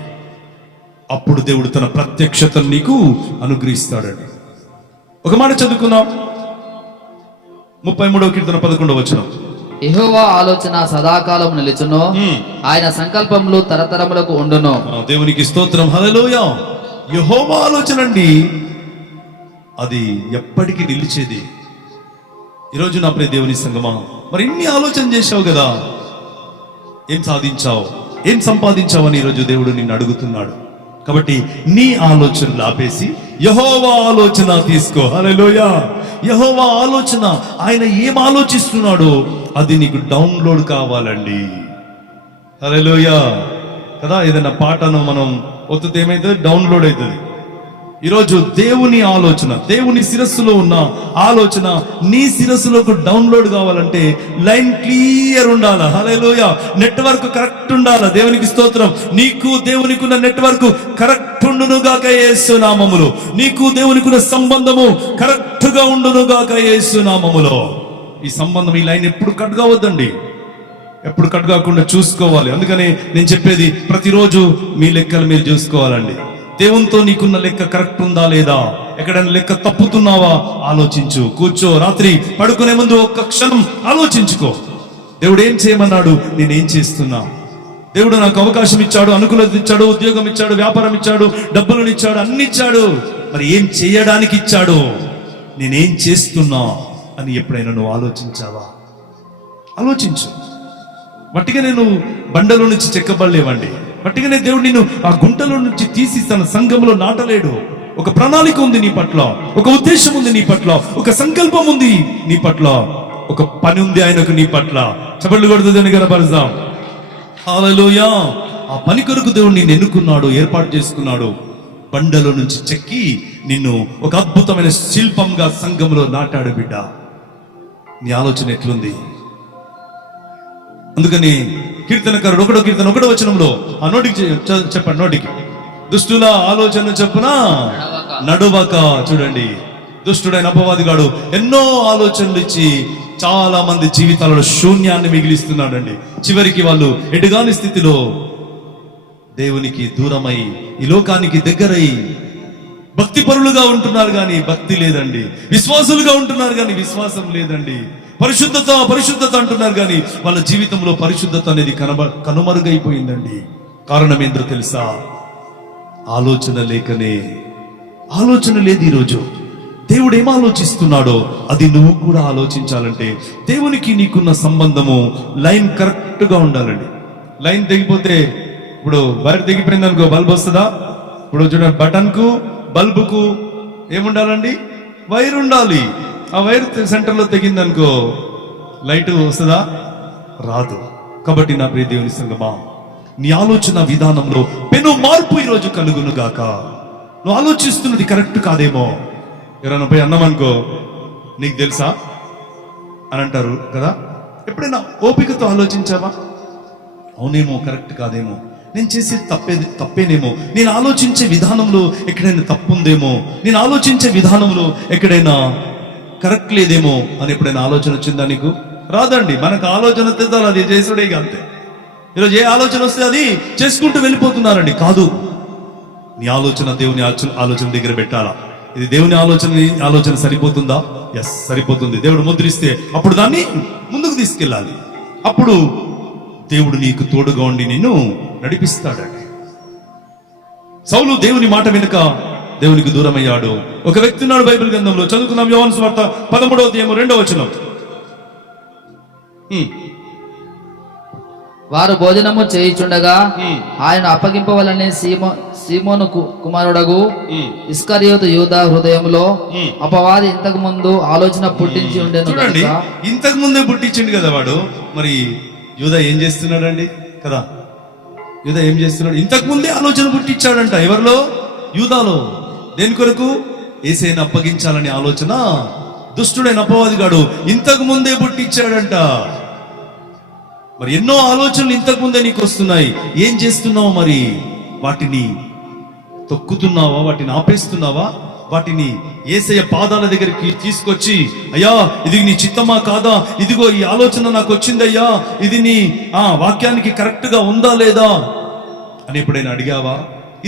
అప్పుడు దేవుడు తన ప్రత్యక్షతను నీకు అనుగ్రహిస్తాడండి. ఒక మాట చదువుకుందాం. 33వ కీర్తన 11వ వచనం. యెహోవా ఆలోచన సదాకాలం నిలుచును, ఆయన సంకల్పములు తరతరములకు ఉండును. దేవునికి స్తోత్రం, హల్లెలూయా. యెహోవా ఆలోచన అండి, అది ఎప్పటికీ నిలిచేది. ఈరోజు నా ప్రియ దేవుని సంగమా, మరి ఇన్ని ఆలోచన చేశావు కదా, ఏం సాధించావు, ఏం సంపాదించావు అని ఈరోజు దేవుడు నిన్ను అడుగుతున్నాడు. కాబట్టి నీ ఆలోచనలు ఆపేసి యెహోవా ఆలోచన తీసుకో. హల్లెలూయా. యెహోవా ఆలోచన, ఆయన ఏం ఆలోచిస్తున్నాడో అది నీకు డౌన్లోడ్ కావాలండి. హల్లెలూయా కదా. ఏదైనా పాటను మనం ఒత్తితే ఏమైతుంది? డౌన్లోడ్ అవుతుంది. ఈరోజు దేవుని ఆలోచన, దేవుని శిరస్సులో ఉన్న ఆలోచన నీ శిరస్సులోకి డౌన్లోడ్ కావాలంటే లైన్ క్లియర్ ఉండాలా. హల్లెలూయా. నెట్వర్క్ కరెక్ట్ ఉండాలా. దేవునికి స్తోత్రం. నీకు దేవునికి ఉన్న నెట్వర్క్ కరెక్ట్ ఉండును గాక యేసు నామములో. నీకు దేవునికి ఉన్న సంబంధము కరెక్ట్ గా ఉండును గాక యేసు నామములో. ఈ సంబంధం, ఈ లైన్ ఎప్పుడు కట్ కావద్దండి, ఎప్పుడు కట్ కాకుండా చూసుకోవాలి. అందుకని నేను చెప్పేది, ప్రతిరోజు మీ లెక్కలు మీరు చూసుకోవాలండి. దేవునితో నీకున్న లెక్క కరెక్ట్ ఉందా లేదా, ఎక్కడైనా లెక్క తప్పుతున్నావా ఆలోచించు. కూర్చో, రాత్రి పడుకునే ముందు ఒక్క క్షణం ఆలోచించుకో. దేవుడు ఏం చేయమన్నాడు, నేనేం చేస్తున్నా. దేవుడు నాకు అవకాశం ఇచ్చాడు, అనుకూలత ఇచ్చాడు, ఉద్యోగం ఇచ్చాడు, వ్యాపారం ఇచ్చాడు, డబ్బులను ఇచ్చాడు, అన్ని ఇచ్చాడు. మరి ఏం చేయడానికి ఇచ్చాడు, నేనేం చేస్తున్నా అని ఎప్పుడైనా నువ్వు ఆలోచించావా? ఆలోచించు. వట్టిగా నేను బండలో నుంచి చెక్కబడలేవండి. వట్టిగానే దేవుడు నిన్ను ఆ గుంటలో నుంచి తీసి తన సంఘంలో నాటలేడు. ఒక ప్రణాళిక ఉంది నీ పట్ల, ఒక ఉద్దేశం ఉంది నీ పట్ల, ఒక సంకల్పం ఉంది నీ పట్ల, ఒక పని ఉంది ఆయనకు నీ పట్ల. చప్పట్లు కొడుతూ దేవుని కనపరుద్దాం. హల్లెలూయా. ఆ పని కొరకు దేవుడు నిన్ను ఎన్నుకున్నాడు, ఏర్పాటు చేసుకున్నాడు. బండలో నుంచి చెక్కి నిన్ను ఒక అద్భుతమైన శిల్పంగా సంఘంలో నాటాడు. బిడ్డ, నీ ఆలోచన ఎట్లుంది? అందుకని కీర్తనకారుడు 1వ కీర్తన 1వ వచనంలో ఆ నోటికి చెప్పండి, నోటికి దుష్టుల ఆలోచన చెప్పున నడువక. చూడండి, దుష్టుడైన అపవాదిగాడు ఎన్నో ఆలోచనలు ఇచ్చి చాలా మంది జీవితాలలో శూన్యాన్ని మిగిలిస్తున్నాడండి. చివరికి వాళ్ళు ఎటుగాని స్థితిలో దేవునికి దూరమై, ఈ లోకానికి దగ్గరై భక్తి పరులుగా ఉంటున్నారు కానీ భక్తి లేదండి. విశ్వాసులుగా ఉంటున్నారు కానీ విశ్వాసం లేదండి. పరిశుద్ధత పరిశుద్ధత అంటున్నారు కానీ వాళ్ళ జీవితంలో పరిశుద్ధత అనేది కనుమరుగైపోయిందండి. కారణం ఏంటో తెలుసా? ఆలోచన లేకనే. ఆలోచన లేదు. ఈరోజు దేవుడు ఏం ఆలోచిస్తున్నాడో అది నువ్వు కూడా ఆలోచించాలంటే దేవునికి నీకున్న సంబంధము లైన్ కరెక్ట్ గా ఉండాలండి. లైన్ తెగిపోతే, ఇప్పుడు వైర్ తెగిపోయింది అనుకో, బల్బ్ వస్తుందా? ఇప్పుడు చూడండి, బటన్ కు బల్బుకు ఏముండాలండి? వైర్ ఉండాలి. ఆ వైర్ సెంటర్లో తెగిందనుకో లైట్ వస్తుందా? రాదు. కాబట్టి నా ప్రియ దేవుని సంగమా, నీ ఆలోచన విధానంలో పెను మార్పు ఈరోజు కలుగును గాక. నువ్వు ఆలోచిస్తున్నది కరెక్ట్ కాదేమో. ఎవరైనా పోయి అన్నామనుకో, నీకు తెలుసా అని అంటారు కదా. ఎప్పుడైనా ఓపికతో ఆలోచించావా? అవునేమో, కరెక్ట్ కాదేమో, నేను చేసే తప్పేనేమో, నేను ఆలోచించే విధానంలో ఎక్కడైనా తప్పు ఉందేమో, నేను ఆలోచించే విధానంలో ఎక్కడైనా కరెక్ట్ లేదేమో అని ఎప్పుడైనా ఆలోచన వచ్చిందా నీకు? రాదండి. మనకు ఆలోచన వస్తే అది చేసుడే అంతే. ఈరోజు ఏ ఆలోచన వస్తే అది చేసుకుంటూ వెళ్ళిపోతున్నారండి. కాదు, నీ ఆలోచన దేవుని ఆలోచన దగ్గర పెట్టాలా. ఇది దేవుని ఆలోచన సరిపోతుందా? ఎస్, సరిపోతుంది. దేవుడు ముద్రిస్తే అప్పుడు దాన్ని ముందుకు తీసుకెళ్ళాలి. అప్పుడు దేవుడు నీకు తోడుగా ఉండి నిన్ను నడిపిస్తాడండి. సౌలు దేవుని మాట వెనుక దేవునికి దూరం అయ్యాడు. ఒక వ్యక్తి ఉన్నాడు బైబిల్ గ్రంథంలో, చదువుకున్నాం. యోహాను సువార్త 13వ అధ్యాయం 2వ వచనం. వారు భోజనము చేయుచుండగా ఆయన అప్పగింపవలని సీమోను కుమారుడగు ఇస్కరియోతు యూదా హృదయంలో అపవాది ఇంతకు ముందు ఆలోచన పుట్టించి ఉండేను. చూడండి, ఇంతకు ముందే పుట్టించిండు కదా వాడు. మరి యూదా ఏం చేస్తున్నాడండి కదా? యూదా ఏం చేస్తున్నాడు? ఇంతకు ముందే ఆలోచన పుట్టించాడంట. ఎవరిలో? యూదాలో. దేని కొరకు? యేసయ్యను అప్పగించాలని ఆలోచన దుష్టుడైన అపవాదిగాడు ఇంతకు ముందే పుట్టించాడంట. మరి ఎన్నో ఆలోచనలు ఇంతకు ముందే నీకు వస్తున్నాయి. ఏం చేస్తున్నావు మరి? వాటిని తొక్కుతున్నావా? వాటిని ఆపేస్తున్నావా? వాటిని యేసయ్య పాదాల దగ్గరికి తీసుకొచ్చి, అయ్యా ఇది నీ చిత్తమా కాదా, ఇదిగో ఈ ఆలోచన నాకు వచ్చిందయ్యా, ఇది నీ వాక్యానికి కరెక్ట్ గా ఉందా లేదా అని ఎప్పుడైనా అడిగావా?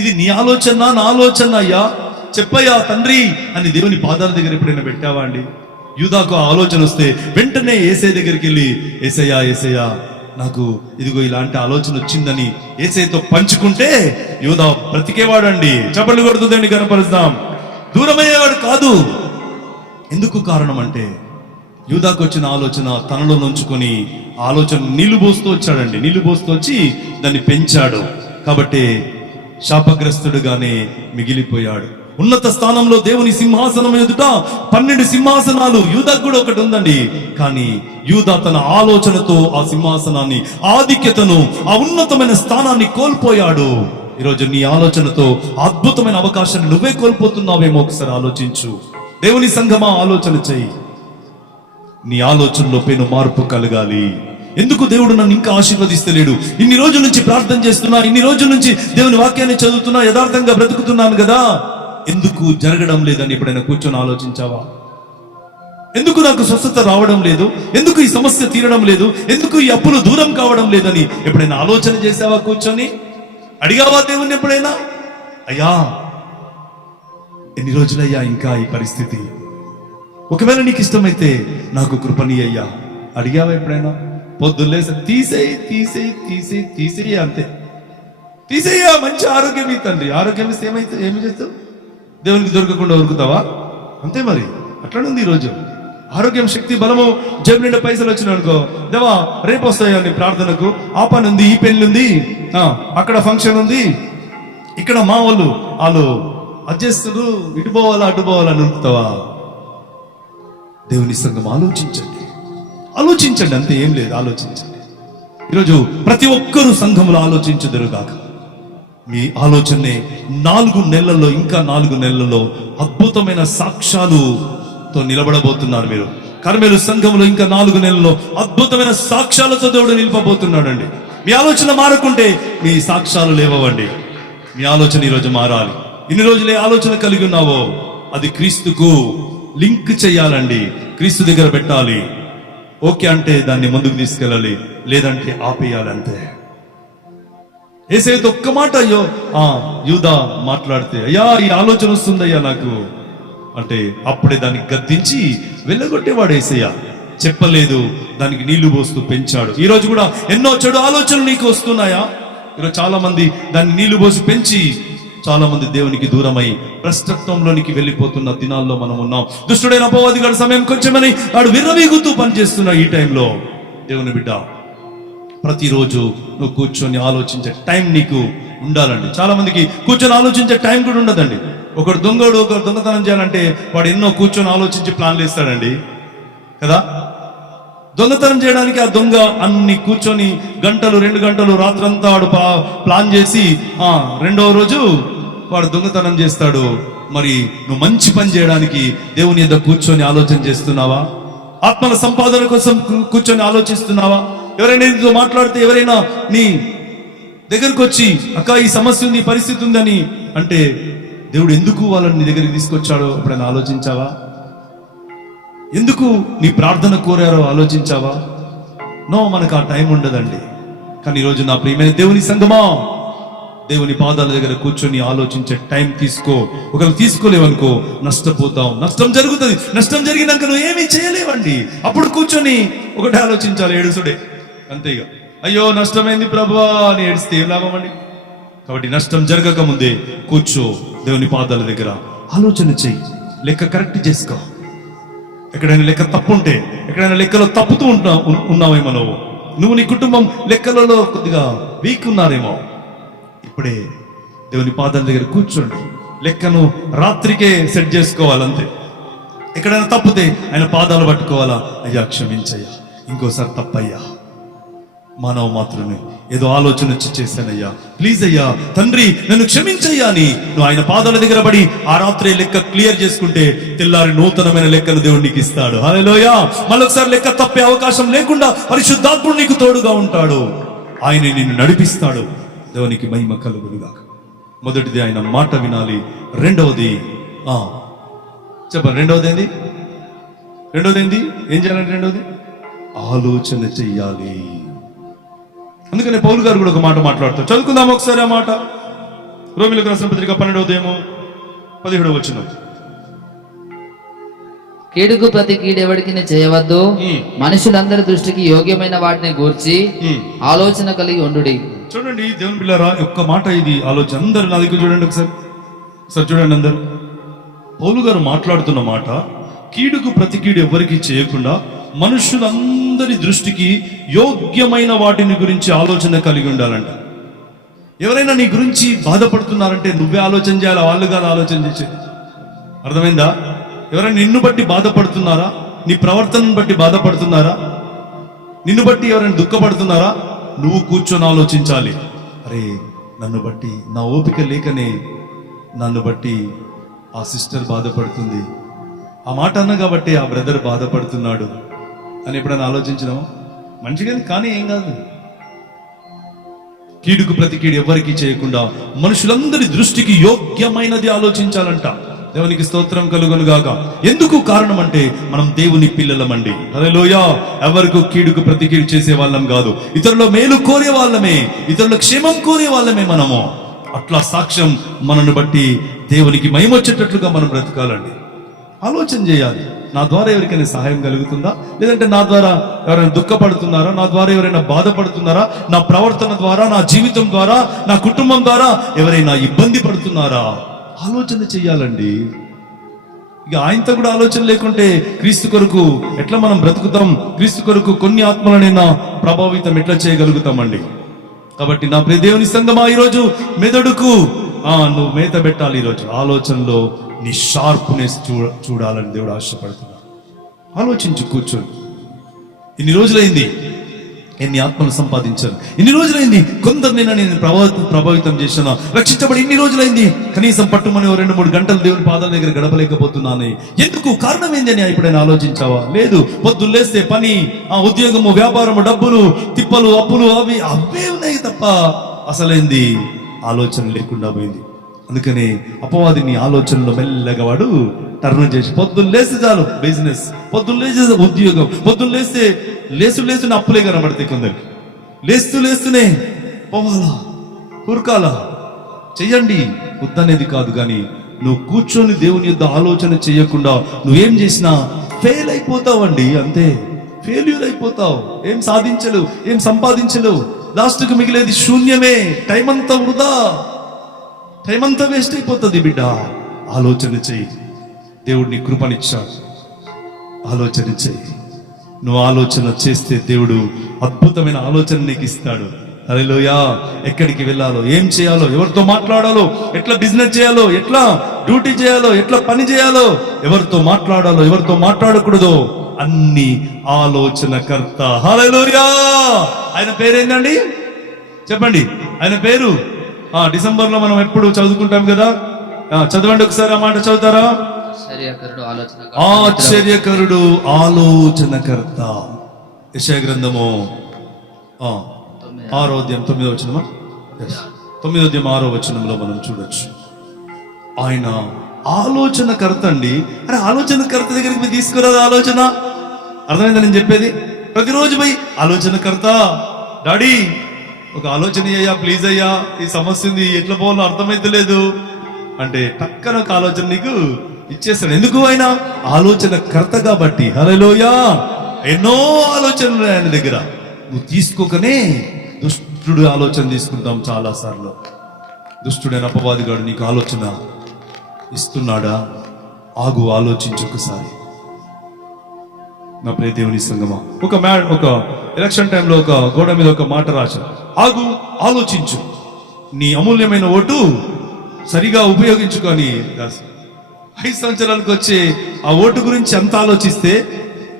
ఇది నీ ఆలోచన నా ఆలోచన అయ్యా, చెప్పయ్యా తండ్రి అని దేవుని పాదాల దగ్గర ఎప్పుడైనా పెట్టావా అండి? యూదాకు ఆ ఆలోచన వస్తే వెంటనే యేసయ్య దగ్గరికి వెళ్ళి, యేసయ్యా యేసయ్యా నాకు ఇదిగో ఇలాంటి ఆలోచన వచ్చిందని యేసయ్యతో పంచుకుంటే యూదా బ్రతికేవాడండి. చప్పట్లు కొడుతుందండి, కనపరుస్తాం. దూరమయ్యేవాడు కాదు. ఎందుకు కారణం అంటే యూదాకు వచ్చిన ఆలోచన తనలో నుంచుకొని ఆలోచన నీళ్లు పోస్తూ వచ్చాడండి. నీళ్లు పోస్తూ వచ్చి దాన్ని పెంచాడు. కాబట్టి శాపగ్రస్తుడుగానే మిగిలిపోయాడు. ఉన్నత స్థానంలో దేవుని సింహాసనం ఎదుట 12 సింహాసనాలు, యూదాకు కూడా ఒకటి ఉందండి. కానీ యూదా తన ఆలోచనతో ఆ సింహాసనాన్ని, ఆధిక్యతను, ఆ ఉన్నతమైన స్థానాన్ని కోల్పోయాడు. ఈరోజు నీ ఆలోచనతో అద్భుతమైన అవకాశాన్ని నువ్వే కోల్పోతున్నావేమో ఒకసారి ఆలోచించు. దేవుని సంఘమా, ఆలోచన చెయ్యి. నీ ఆలోచనలో పెను మార్పు కలగాలి. ఎందుకు దేవుడు నన్ను ఇంకా ఆశీర్వదిస్తలేడు? ఇన్ని రోజుల నుంచి ప్రార్థన చేస్తున్నా, ఇన్ని రోజుల నుంచి దేవుని వాక్యాన్ని చదువుతున్నా, యథార్థంగా బ్రతుకుతున్నాను కదా, ఎందుకు జరగడం లేదని ఎప్పుడైనా కూర్చొని ఆలోచించావా? ఎందుకు నాకు స్వస్థత రావడం లేదు, ఎందుకు ఈ సమస్య తీరడం లేదు, ఎందుకు ఈ అప్పులు దూరం కావడం లేదని ఎప్పుడైనా ఆలోచన చేసావా? కూర్చొని అడిగావా దేవుణ్ణి ఎప్పుడైనా? అయ్యా ఎన్ని రోజులయ్యా ఇంకా ఈ పరిస్థితి, ఒకవేళ నీకు ఇష్టమైతే నాకు కృపని అయ్యా అడిగావా ఎప్పుడైనా? పొద్దున్నే తీసేయి తీసేయి తీసేయి తీసేయి, అంతే తీసేయ్యా. మంచి ఆరోగ్యం ఈ తండ్రి, ఆరోగ్యం ఇస్తే ఏమైతే ఏమి చేస్తావు? దేవునికి దొరకకుండా ఉరుకుతావా? అంతే మరి, అట్లనుంది ఈరోజు. ఆరోగ్యం, శక్తి, బలము, జేబు నిండా పైసలు వచ్చినాయి అనుకో, దేవా రేపు వస్తాయా నీ ప్రార్థనకు, ఆ పని ఉంది, ఈ పెళ్లి ఉంది, అక్కడ ఫంక్షన్ ఉంది, ఇక్కడ మా వాళ్ళు అది చేస్తారు, ఇటు పోవాలా అటు పోవాలా అని ఉరుకుతావా? దేవుని సంఘం ఆలోచించండి, ఆలోచించండి, అంతే, ఏం లేదు, ఆలోచించండి. ఈరోజు ప్రతి ఒక్కరూ సంఘంలో ఆలోచించుదురుగాక. మీ ఆలోచనే 4 నెలల్లో, ఇంకా 4 నెలల్లో అద్భుతమైన సాక్ష్యాలతో నిలబడబోతున్నారు మీరు. కర్మేలు సంఘంలో ఇంకా 4 నెలల్లో అద్భుతమైన సాక్ష్యాలతో దేవుడు నిలపబోతున్నాడండి. మీ ఆలోచన మారకుంటే మీ సాక్ష్యాలు లేవండి. మీ ఆలోచన ఈరోజు మారాలి. ఇన్ని రోజులు ఏ ఆలోచన కలిగి ఉన్నావో అది క్రీస్తుకు లింక్ చేయాలండి, క్రీస్తు దగ్గర పెట్టాలి. ఓకే అంటే దాన్ని ముందుకు తీసుకెళ్ళాలి, లేదంటే ఆపేయాలి, అంతే. యేసయ్యతో ఒక్క మాట, అయ్యో యూదా మాట్లాడితే, అయ్యా ఈ ఆలోచన వస్తుందయ్యా నాకు అంటే అప్పుడే దాన్ని గద్దించి వెళ్ళగొట్టేవాడు యేసయ్య. చెప్పలేదు, దానికి నీళ్లు పోస్తూ పెంచాడు. ఈ రోజు కూడా ఎన్నో చెడు ఆలోచనలు నీకు వస్తున్నాయా? ఈరోజు చాలా మంది దాన్ని నీళ్లు పోసి పెంచి చాలా మంది దేవునికి దూరమై భ్రష్టత్వంలోనికి వెళ్ళిపోతున్న దినాల్లో మనం ఉన్నాం. దుష్టుడైన అపవాది గారి సమయం కొంచెమని వాడు విర్రవీగుతూ పనిచేస్తున్నా. ఈ టైంలో దేవుని బిడ్డ, ప్రతిరోజు నువ్వు కూర్చొని ఆలోచించే టైం నీకు ఉండాలండి. చాలా మందికి కూర్చొని ఆలోచించే టైం కూడా ఉండదండి. ఒకడు దొంగతనం చేయాలంటే వాడు ఎన్నో కూర్చొని ఆలోచించి ప్లాన్లు వేస్తాడండి కదా. దొంగతనం చేయడానికి ఆ దొంగ అన్ని కూర్చొని గంటలు 2 గంటలు రాత్రంతా వాడు ప్లాన్ చేసి రెండవ రోజు వాడు దొంగతనం చేస్తాడు. మరి నువ్వు మంచి పని చేయడానికి దేవుని యొద్ద కూర్చొని ఆలోచన చేస్తున్నావా? ఆత్మల సంపాదన కోసం కూర్చొని ఆలోచిస్తున్నావా? ఎవరైనా నీతో మాట్లాడితే, ఎవరైనా నీ దగ్గరకు వచ్చి అక్క ఈ సమస్య ఉంది, పరిస్థితి ఉందని అంటే దేవుడు ఎందుకు వాళ్ళని నీ దగ్గరికి తీసుకొచ్చాడో ఎప్పుడైనా ఆలోచించావా? ఎందుకు నీ ప్రార్థన కోరారో ఆలోచించావా? నో, మనకు ఆ టైం ఉండదండి. కానీ ఈరోజు నా ప్రియమైన దేవుని సంఘమా, దేవుని పాదాల దగ్గర కూర్చొని ఆలోచించే టైం తీసుకో. ఒకవేళ తీసుకోలేవనుకో నష్టపోతాం, నష్టం జరుగుతుంది. నష్టం జరిగినాక నువ్వు ఏమీ చేయలేవండి. అప్పుడు కూర్చొని ఒకటే ఆలోచించాలి, ఏడుసుడే, అంతేగా. అయ్యో నష్టమైంది ప్రభువా అని ఏడిస్తే ఏం లాభం అండి? కాబట్టి నష్టం జరగక ముందే కూర్చో, దేవుని పాదాల దగ్గర ఆలోచన చెయ్యి, లెక్క కరెక్ట్ చేసుకో. ఎక్కడైనా లెక్క తప్పు ఉంటే, ఎక్కడైనా లెక్కలో తప్పుతూ ఉన్నావేమో, నువ్వు నీ కుటుంబం లెక్కలలో కొద్దిగా వీక్ ఉన్నారేమో, ఇప్పుడే దేవుని పాదాల దగ్గర కూర్చోండి. లెక్కను రాత్రికే సెట్ చేసుకోవాలంతే. ఎక్కడైనా తప్పితే ఆయన పాదాలు పట్టుకోవాలా, అయ్యా క్షమించయ్యా, ఇంకోసారి తప్పయ్యా, మానవ మాత్రమే ఏదో ఆలోచన వచ్చి చేశానయ్యా, ప్లీజ్ అయ్యా తండ్రి నన్ను క్షమించయ్యా అని నువ్వు ఆయన పాదాల దగ్గర పడి ఆ రాత్రి లెక్క క్లియర్ చేసుకుంటే తెల్లారి నూతనమైన లెక్కలు దేవుడు నీకు ఇస్తాడు. హల్లెలూయా. మళ్ళొకసారి లెక్క తప్పే అవకాశం లేకుండా పరిశుద్ధాత్ముడు నీకు తోడుగా ఉంటాడు, ఆయన నిన్ను నడిపిస్తాడు. దేవునికి మహిమ కలుగునుగాక. మొదటిది ఆయన మాట వినాలి, రెండవది చెప్పండి. రెండవది ఏంది? ఏం చేయాలంటే రెండవది ఆలోచన చెయ్యాలి. అందుకనే పౌలు గారు కూడా ఒక మాట మాట్లాడుతారు. చదువుకుందాం ఒకసారి ఆ మాట. రోమీయులకు రాసిన పత్రిక 12:17. కీడుకు ప్రతి కీడెవడికి చేయవద్దు, మనుషులందరి దృష్టికి యోగ్యమైన వాటిని గూర్చి ఆలోచన కలిగి ఉండుడి. చూడండి దేవుని పిల్లరా, ఒక్క మాట ఇది ఆలోచన. అందరు నా దగ్గర చూడండి ఒకసారి చూడండి అందరు. పౌలు గారు మాట్లాడుతున్న మాట, కీడుకు ప్రతి కీడు ఎవరికి చేయకుండా మనుషులందరి దృష్టికి యోగ్యమైన వాటిని గురించి ఆలోచన కలిగి ఉండాలంట. ఎవరైనా నీ గురించి బాధపడుతున్నారంటే నువ్వే ఆలోచన చేయాలి, వాళ్ళు కాదు ఆలోచన చేసేది. అర్థమైందా? ఎవరైనా నిన్ను బట్టి బాధపడుతున్నారా? నీ ప్రవర్తనను బట్టి బాధపడుతున్నారా? నిన్ను బట్టి ఎవరైనా దుఃఖపడుతున్నారా? నువ్వు కూర్చొని ఆలోచించాలి. అరే, నన్ను బట్టి నా ఓపిక లేకనే నన్ను బట్టి ఆ సిస్టర్ బాధపడుతుంది, ఆ మాట అన్న కాబట్టి ఆ బ్రదర్ బాధపడుతున్నాడు అని ఎప్పుడైనా ఆలోచించినావా? మంచిగా, కానీ ఏం కాదు. కీడుకు ప్రతి కీడు ఎవరికి చేయకుండా మనుషులందరి దృష్టికి యోగ్యమైనది ఆలోచించాలంట. దేవునికి స్తోత్రం కలుగును గాక. ఎందుకు కారణం అంటే మనం దేవుని పిల్లలమండి. హల్లెలూయా. ఎవరికి కీడుకు ప్రతి కీడు చేసే వాళ్ళం కాదు, ఇతరుల మేలు కోరే వాళ్ళమే, ఇతరుల క్షేమం కోరే వాళ్ళమే మనము. అట్లా సాక్ష్యం మనను బట్టి దేవునికి మహిమొచ్చేటట్లుగా మనం బ్రతకాలండి. ఆలోచన చేయాలి, నా ద్వారా ఎవరికైనా సహాయం కలుగుతుందా, లేదంటే నా ద్వారా ఎవరైనా దుఃఖపడుతున్నారా, నా ద్వారా ఎవరైనా బాధపడుతున్నారా, నా ప్రవర్తన ద్వారా, నా జీవితం ద్వారా, నా కుటుంబం ద్వారా ఎవరైనా ఇబ్బంది పడుతున్నారా? ఆలోచన చెయ్యాలండి. ఇక ఆయనతో కూడా ఆలోచన లేకుంటే క్రీస్తు కొరకు ఎట్లా మనం బ్రతుకుతాం? క్రీస్తు కొరకు కొన్ని ఆత్మలనైనా ప్రభావితం ఎట్లా చేయగలుగుతామండి? కాబట్టి నా ప్రియ దేవుని సంగమా, ఈరోజు మెదడుకు నువ్వు మేత పెట్టాలి. ఈరోజు ఆలోచనలో నీ షార్ప్నెస్ చూడాలని దేవుడు ఆశపడుతున్నాడు. ఆలోచించు, కూర్చొని. ఇన్ని రోజులైంది ఎన్ని ఆత్మలు సంపాదించాను, ఇన్ని రోజులైంది కొందరినైనా నేను ప్రభావితం చేశాను, రక్షించబడి ఇన్ని రోజులైంది, కనీసం పట్టుమని 2-3 గంటలు దేవుని పాదాల దగ్గర గడపలేకపోతున్నాను. ఎందుకు? కారణం ఏందని ఎప్పుడైనా ఆలోచించావా? లేదు. పొద్దున్న లేస్తే పని, ఉద్యోగము, వ్యాపారము, డబ్బులు, తిప్పలు, అప్పులు, అవే ఉన్నాయి తప్ప అసలైంది ఆలోచన లేకుండా పోయింది. అందుకని అపవాదిని ఆలోచనలో మెల్లగా వాడు టర్న్ చేసి, పొద్దున్న లేస్తే చాలు బిజినెస్, పొద్దున్న లేచే ఉద్యోగం, పొద్దున్న లేస్తే లేస్తూనే అప్పులే కనబడతాయి కొందరికి. లేస్తూనే పోవాలా, కూరకాలా, చెయ్యండి వద్దనేది కాదు. కానీ నువ్వు కూర్చొని దేవుని యొద్ద ఆలోచన చేయకుండా నువ్వేం చేసినా ఫెయిల్ అయిపోతావండి. అంతే, ఫెయిల్యూర్ అయిపోతావు. ఏం సాధించలేవు, ఏం సంపాదించలేవు. లాస్ట్కి మిగిలేది శూన్యమే. టైం అంతా వృధా, టైం అంతా వేస్ట్ అయిపోతుంది. బిడ్డ, ఆలోచన చెయ్యి. దేవుడిని కృపనిచ్చాడు, ఆలోచన చెయ్యి. నువ్వు ఆలోచన చేస్తే దేవుడు అద్భుతమైన ఆలోచన నీకు ఇస్తాడు. హల్లెలూయా. ఎక్కడికి వెళ్ళాలో, ఏం చేయాలో, ఎవరితో మాట్లాడాలో, ఎట్లా బిజినెస్ చేయాలో, ఎట్లా డ్యూటీ చేయాలో, ఎట్లా పని చేయాలో, ఎవరితో మాట్లాడాలో, ఎవరితో మాట్లాడకూడదో అన్ని ఆలోచనకర్త. హల్లెలూయా. ఆయన పేరేందండి? చెప్పండి. ఆయన పేరు డిసెంబర్లో మనం ఎప్పుడు చదువుకుంటాం కదా. చదవండి ఒకసారి, ఆ మాట చదువుతారా? ఆశ్చర్యకరుడు, ఆలోచనకర్త. యెషయా గ్రంథము 6వ అధ్యాయం 9వ వచనమా? 9వ అధ్యాయం 6వ వచనంలో మనం చూడొచ్చు. ఆయన ఆలోచనకర్త అండి. అరే, ఆలోచనకర్త దగ్గరికి పోయి తీసుకురాదు ఆలోచన. అర్థమైందా నేను చెప్పేది? ప్రతిరోజు పోయి ఆలోచనకర్త, డాడీ ఒక ఆలోచన అయ్యా, ప్లీజ్ అయ్యా, ఈ సమస్య ఉంది, ఎట్లా పోవాలో అర్థమైతే లేదు అంటే టక్కన ఒక ఆలోచన నీకు ఇచ్చేస్తాడు. ఎందుకు? ఆయన ఆలోచన కర్త కాబట్టి. హల్లెలూయా. ఎన్నో ఆలోచనలు ఆయన దగ్గర. నువ్వు తీసుకోకనే దుష్టుడు ఆలోచన తీసుకుంటాం చాలా సార్లు. దుష్టుడైన అపవాదిగాడు నీకు ఆలోచన ఇస్తున్నాడా? ఆగు, ఆలోచించు ఒకసారి. నా ప్రియ దేవుని సంగమా, ఒక ఎలక్షన్ టైంలో ఒక గోడ మీద ఒక మాట రాశారు, ఆగు, ఆలోచించు, నీ అమూల్యమైన ఓటు సరిగా ఉపయోగించుకొని. 5 సంవత్సరాలకు వచ్చే ఆ ఓటు గురించి అంత ఆలోచిస్తే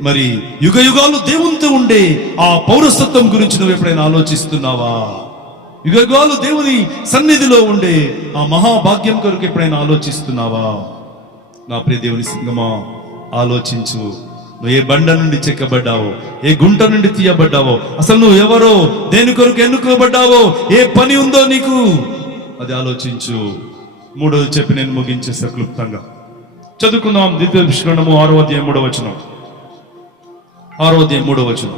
మరి యుగ యుగాలు దేవునితో ఉండే ఆ పౌరసత్వం గురించి నువ్వు ఎప్పుడైనా ఆలోచిస్తున్నావా? యుగ యుగాలు దేవుని సన్నిధిలో ఉండే ఆ మహాభాగ్యం కొరకు ఎప్పుడైనా ఆలోచిస్తున్నావా? నా ప్రియ దేవుని సంగమా, ఆలోచించు. నువ్వు ఏ బండ నుండి చెక్కబడ్డావో, ఏ గుంట నుండి తీయబడ్డావో, అసలు నువ్వు ఎవరో, దేని కొరకు ఎన్నుకోబడ్డావో, ఏ పని ఉందో నీకు, అది ఆలోచించు. 3వది చెప్పి నేను ముగించేస్తా క్లుప్తంగా. చదువుకుందాం. ద్వితీయోపదేశకాండము 6వ అధ్యాయం 3వ వచనం. 6వ అధ్యాయం 3వ వచనం.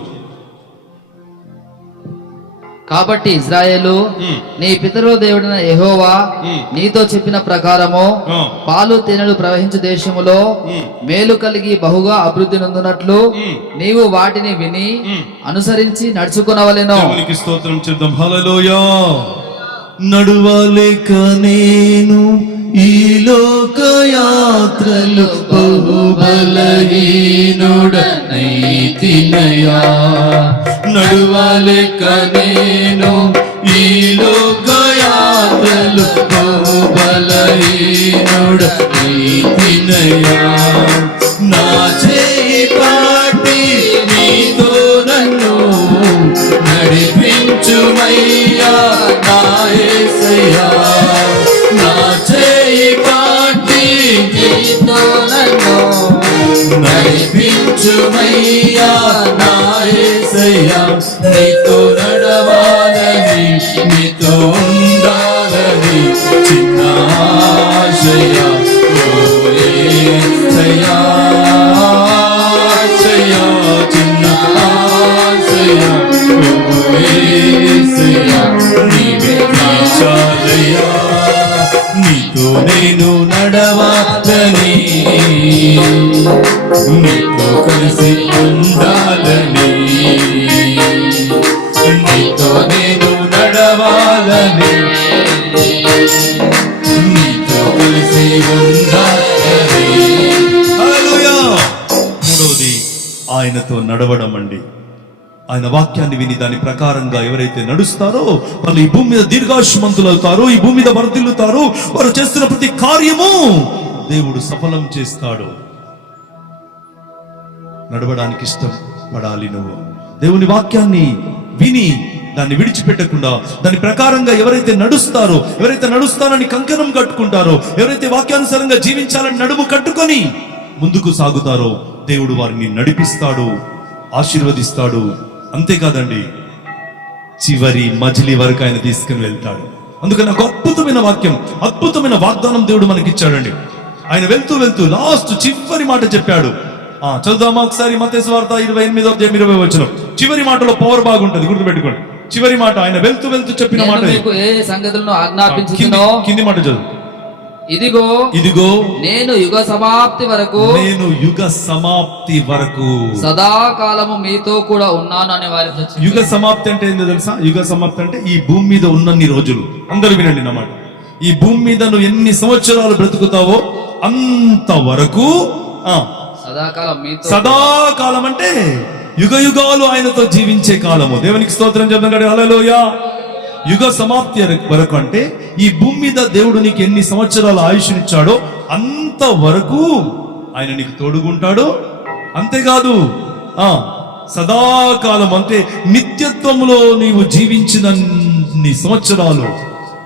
కాబట్టి ఇజ్రాయేలు, నీ పితరుల దేవుడైన యెహోవా నీతో చెప్పిన ప్రకారము పాలు తేనెలు ప్రవహించు దేశములో మేలు కలిగి బహుగా అభివృద్ధి నొందునట్లు నీవు వాటిని విని అనుసరించి నడుచుకొనవలెను. దేవునికి స్తోత్రం చేద్దాం. హల్లెలూయా. నడువలేక నేను ఈ లోక యాత్రలు బహుబలహీనుడనైతినయా. నడువలేక నేను ఈ లోక యాత్రలు బహుబలహీనుడనైతినయా. నా చేయి పాటి నీతో నన్ను నడిపించుమయ్యా నా యేసయ్యా. నా చేయి పాటి నీతో నన్ను నడిపించుమయ్యా నా యేసయ్యా. నీతో నడవాలని నీతో ఉండాలని చిన్న ఆశయా ఓ యేసయ్యా. ఆశయా చిన్న ఆశయా ఓ యేసయ్యా. నీవే చాలయ్యా. నీతో నేను నడవాలని నీతో కలిసి ఉండాలని నీతో నేను నడవాలని నీతో కలిసి ఉండాలని. హల్లెలూయా. మూడవది ఆయనతో నడవడం అండి. ఆయన వాక్యాన్ని విని దాని ప్రకారంగా ఎవరైతే నడుస్తారో వాళ్ళు ఈ భూమి మీద దీర్ఘాయుష్మంతులు అవుతారు, ఈ భూమి మీద వర్ధిల్లుతారు. వారు చేస్తున్న ప్రతి కార్యము దేవుడు సఫలం చేస్తాడు. నడవడానికి ఇష్టపడాలి నువ్వు. దేవుని వాక్యాన్ని విని దాన్ని విడిచిపెట్టకుండా దాని ప్రకారంగా ఎవరైతే నడుస్తారని కంకణం కట్టుకుంటారో, ఎవరైతే వాక్యానుసారంగా జీవించాలని నడుము కట్టుకొని ముందుకు సాగుతారో దేవుడు వారిని నడిపిస్తాడు, ఆశీర్వదిస్తాడు. అంతేకాదండి, చివరి మజిలీ వరకు ఆయన తీసుకుని వెళ్తాడు. అందుకని ఒక అద్భుతమైన వాక్యం, అద్భుతమైన వాగ్దానం దేవుడు మనకి ఇచ్చాడండి. ఆయన వెళ్తూ వెళ్తూ లాస్ట్ చివరి మాట చెప్పాడు. చదువుదామా ఒకసారి? మత్తయి సువార్త 28వ అధ్యాయం 20వ వచనం. చివరి మాటలో పవర్ బాగుంటది, గుర్తుపెట్టుకోండి. చివరి మాట ఆయన వెళ్తూ వెళ్తూ చెప్పిన మాట. ఏ సంగతులను ఆజ్ఞాపించుచున్నో కింది మాట చదువు. ఇదిగో నేను యుగ సమాప్తి వరకు సదాకాలము మీతో కూడా ఉన్నాను అనే వారితో. యుగ సమాప్తి అంటే ఏందో తెలుసా? యుగ సమాప్తి అంటే ఈ భూమి మీద ఉన్నన్ని రోజులు. అందరూ వినండి నా మాట. ఈ భూమి మీద నువ్వు ఎన్ని సంవత్సరాలు బ్రతుకుతావో అంతవరకు సదాకాలం అంటే యుగ యుగాలు ఆయనతో జీవించే కాలము. దేవునికి స్తోత్రం చెప్తాం. హల్లెలూయా. యుగ సమాప్తి వరకు అంటే ఈ భూమి మీద దేవుడు నీకు ఎన్ని సంవత్సరాల ఆయుష్నిచ్చాడో అంతవరకు ఆయన నీకు తోడుగుంటాడు. అంతేకాదు సదాకాలం అంటే నిత్యత్వంలో నీవు జీవించినన్ని సంవత్సరాలు,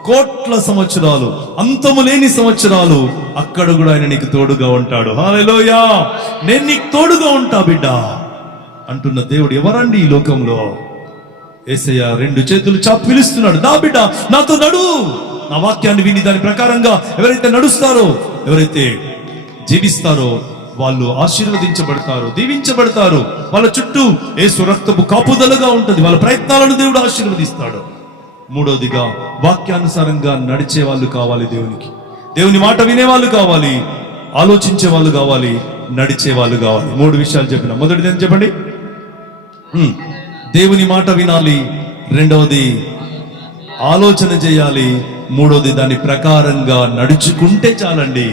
కోట్ల సంవత్సరాలు, అంతము లేని సంవత్సరాలు అక్కడ కూడా ఆయన నీకు తోడుగా ఉంటాడు. హల్లెలూయా. నేను నీకు తోడుగా ఉంటా బిడ్డ అంటున్న దేవుడు ఎవరండి ఈ లోకంలో? యేసయ్య 2 చేతులు చాపి పిలుస్తున్నాడు. నా బిడ్డ నాతో నడు. నా వాక్యాన్ని విని దాని ప్రకారంగా ఎవరైతే నడుస్తారో, ఎవరైతే జీవిస్తారో వాళ్ళు ఆశీర్వదించబడతారు, దీవించబడతారు. వాళ్ళ చుట్టూ యేసు రక్తపు కాపుదలగా ఉంటది. వాళ్ళ ప్రయత్నాలను దేవుడు ఆశీర్వదిస్తాడు. మూడవదిగా వాక్యానుసారంగా నడిచే వాళ్ళు కావాలి. దేవుని మాట వినేవాళ్ళు కావాలి, ఆలోచించే వాళ్ళు కావాలి, నడిచే వాళ్ళు కావాలి. 3 విషయాలు చెప్పిన. మొదటిది ఏం చెప్పండి? దేవుని మాట వినాలి, రెండవది ఆలోచన చేయాలి, మూడవది దాని ప్రకారంగా నడుచుకుంటే చాలండి.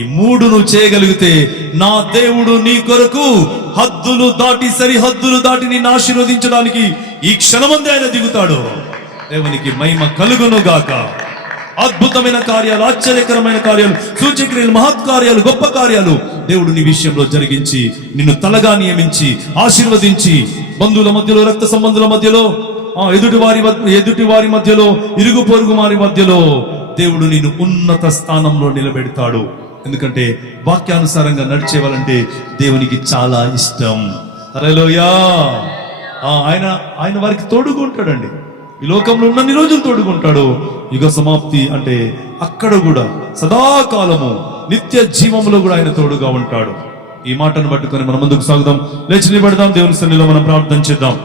ఈ 3 నువ్వు చేయగలిగితే నా దేవుడు నీ కొరకు హద్దులు దాటి, సరిహద్దులు దాటి నిన్ను ఆశీర్వదించడానికి ఈ క్షణమందే ఆయన దిగుతాడు. దేవునికి మహిమ కలుగును గాక. అద్భుతమైన కార్యాలు, ఆశ్చర్యకరమైన కార్యాలు, సూచక్రియలు, మహత్కార్యాలు, గొప్ప కార్యాలు దేవుడు నీ విషయంలో జరిగించి నిన్ను తలగా నియమించి ఆశీర్వదించి బంధువుల మధ్యలో, రక్త సంబంధుల మధ్యలో, ఎదుటి వారి మధ్యలో, ఇరుగు పొరుగు వారి మధ్యలో దేవుడు నిన్ను ఉన్నత స్థానంలో నిలబెడతాడు. ఎందుకంటే వాక్యానుసారంగా నడిచేవాళ్ళంటే దేవునికి చాలా ఇష్టం. హల్లెలూయా. ఆయన వారికి తోడుకుంటాడండి. ఈ లోకంలో ఉన్నన్ని రోజులు తోడుకుంటాడు. యుగ సమాప్తి అంటే అక్కడ కూడా సదాకాలము నిత్య జీవములో కూడా ఆయన తోడుగా ఉంటాడు. ఈ మాటను పట్టుకొని మనం ముందుకు సాగుదాం. లేచి నిలబడదాం. దేవుని సన్నిధిలో మనం ప్రార్థన చేద్దాం.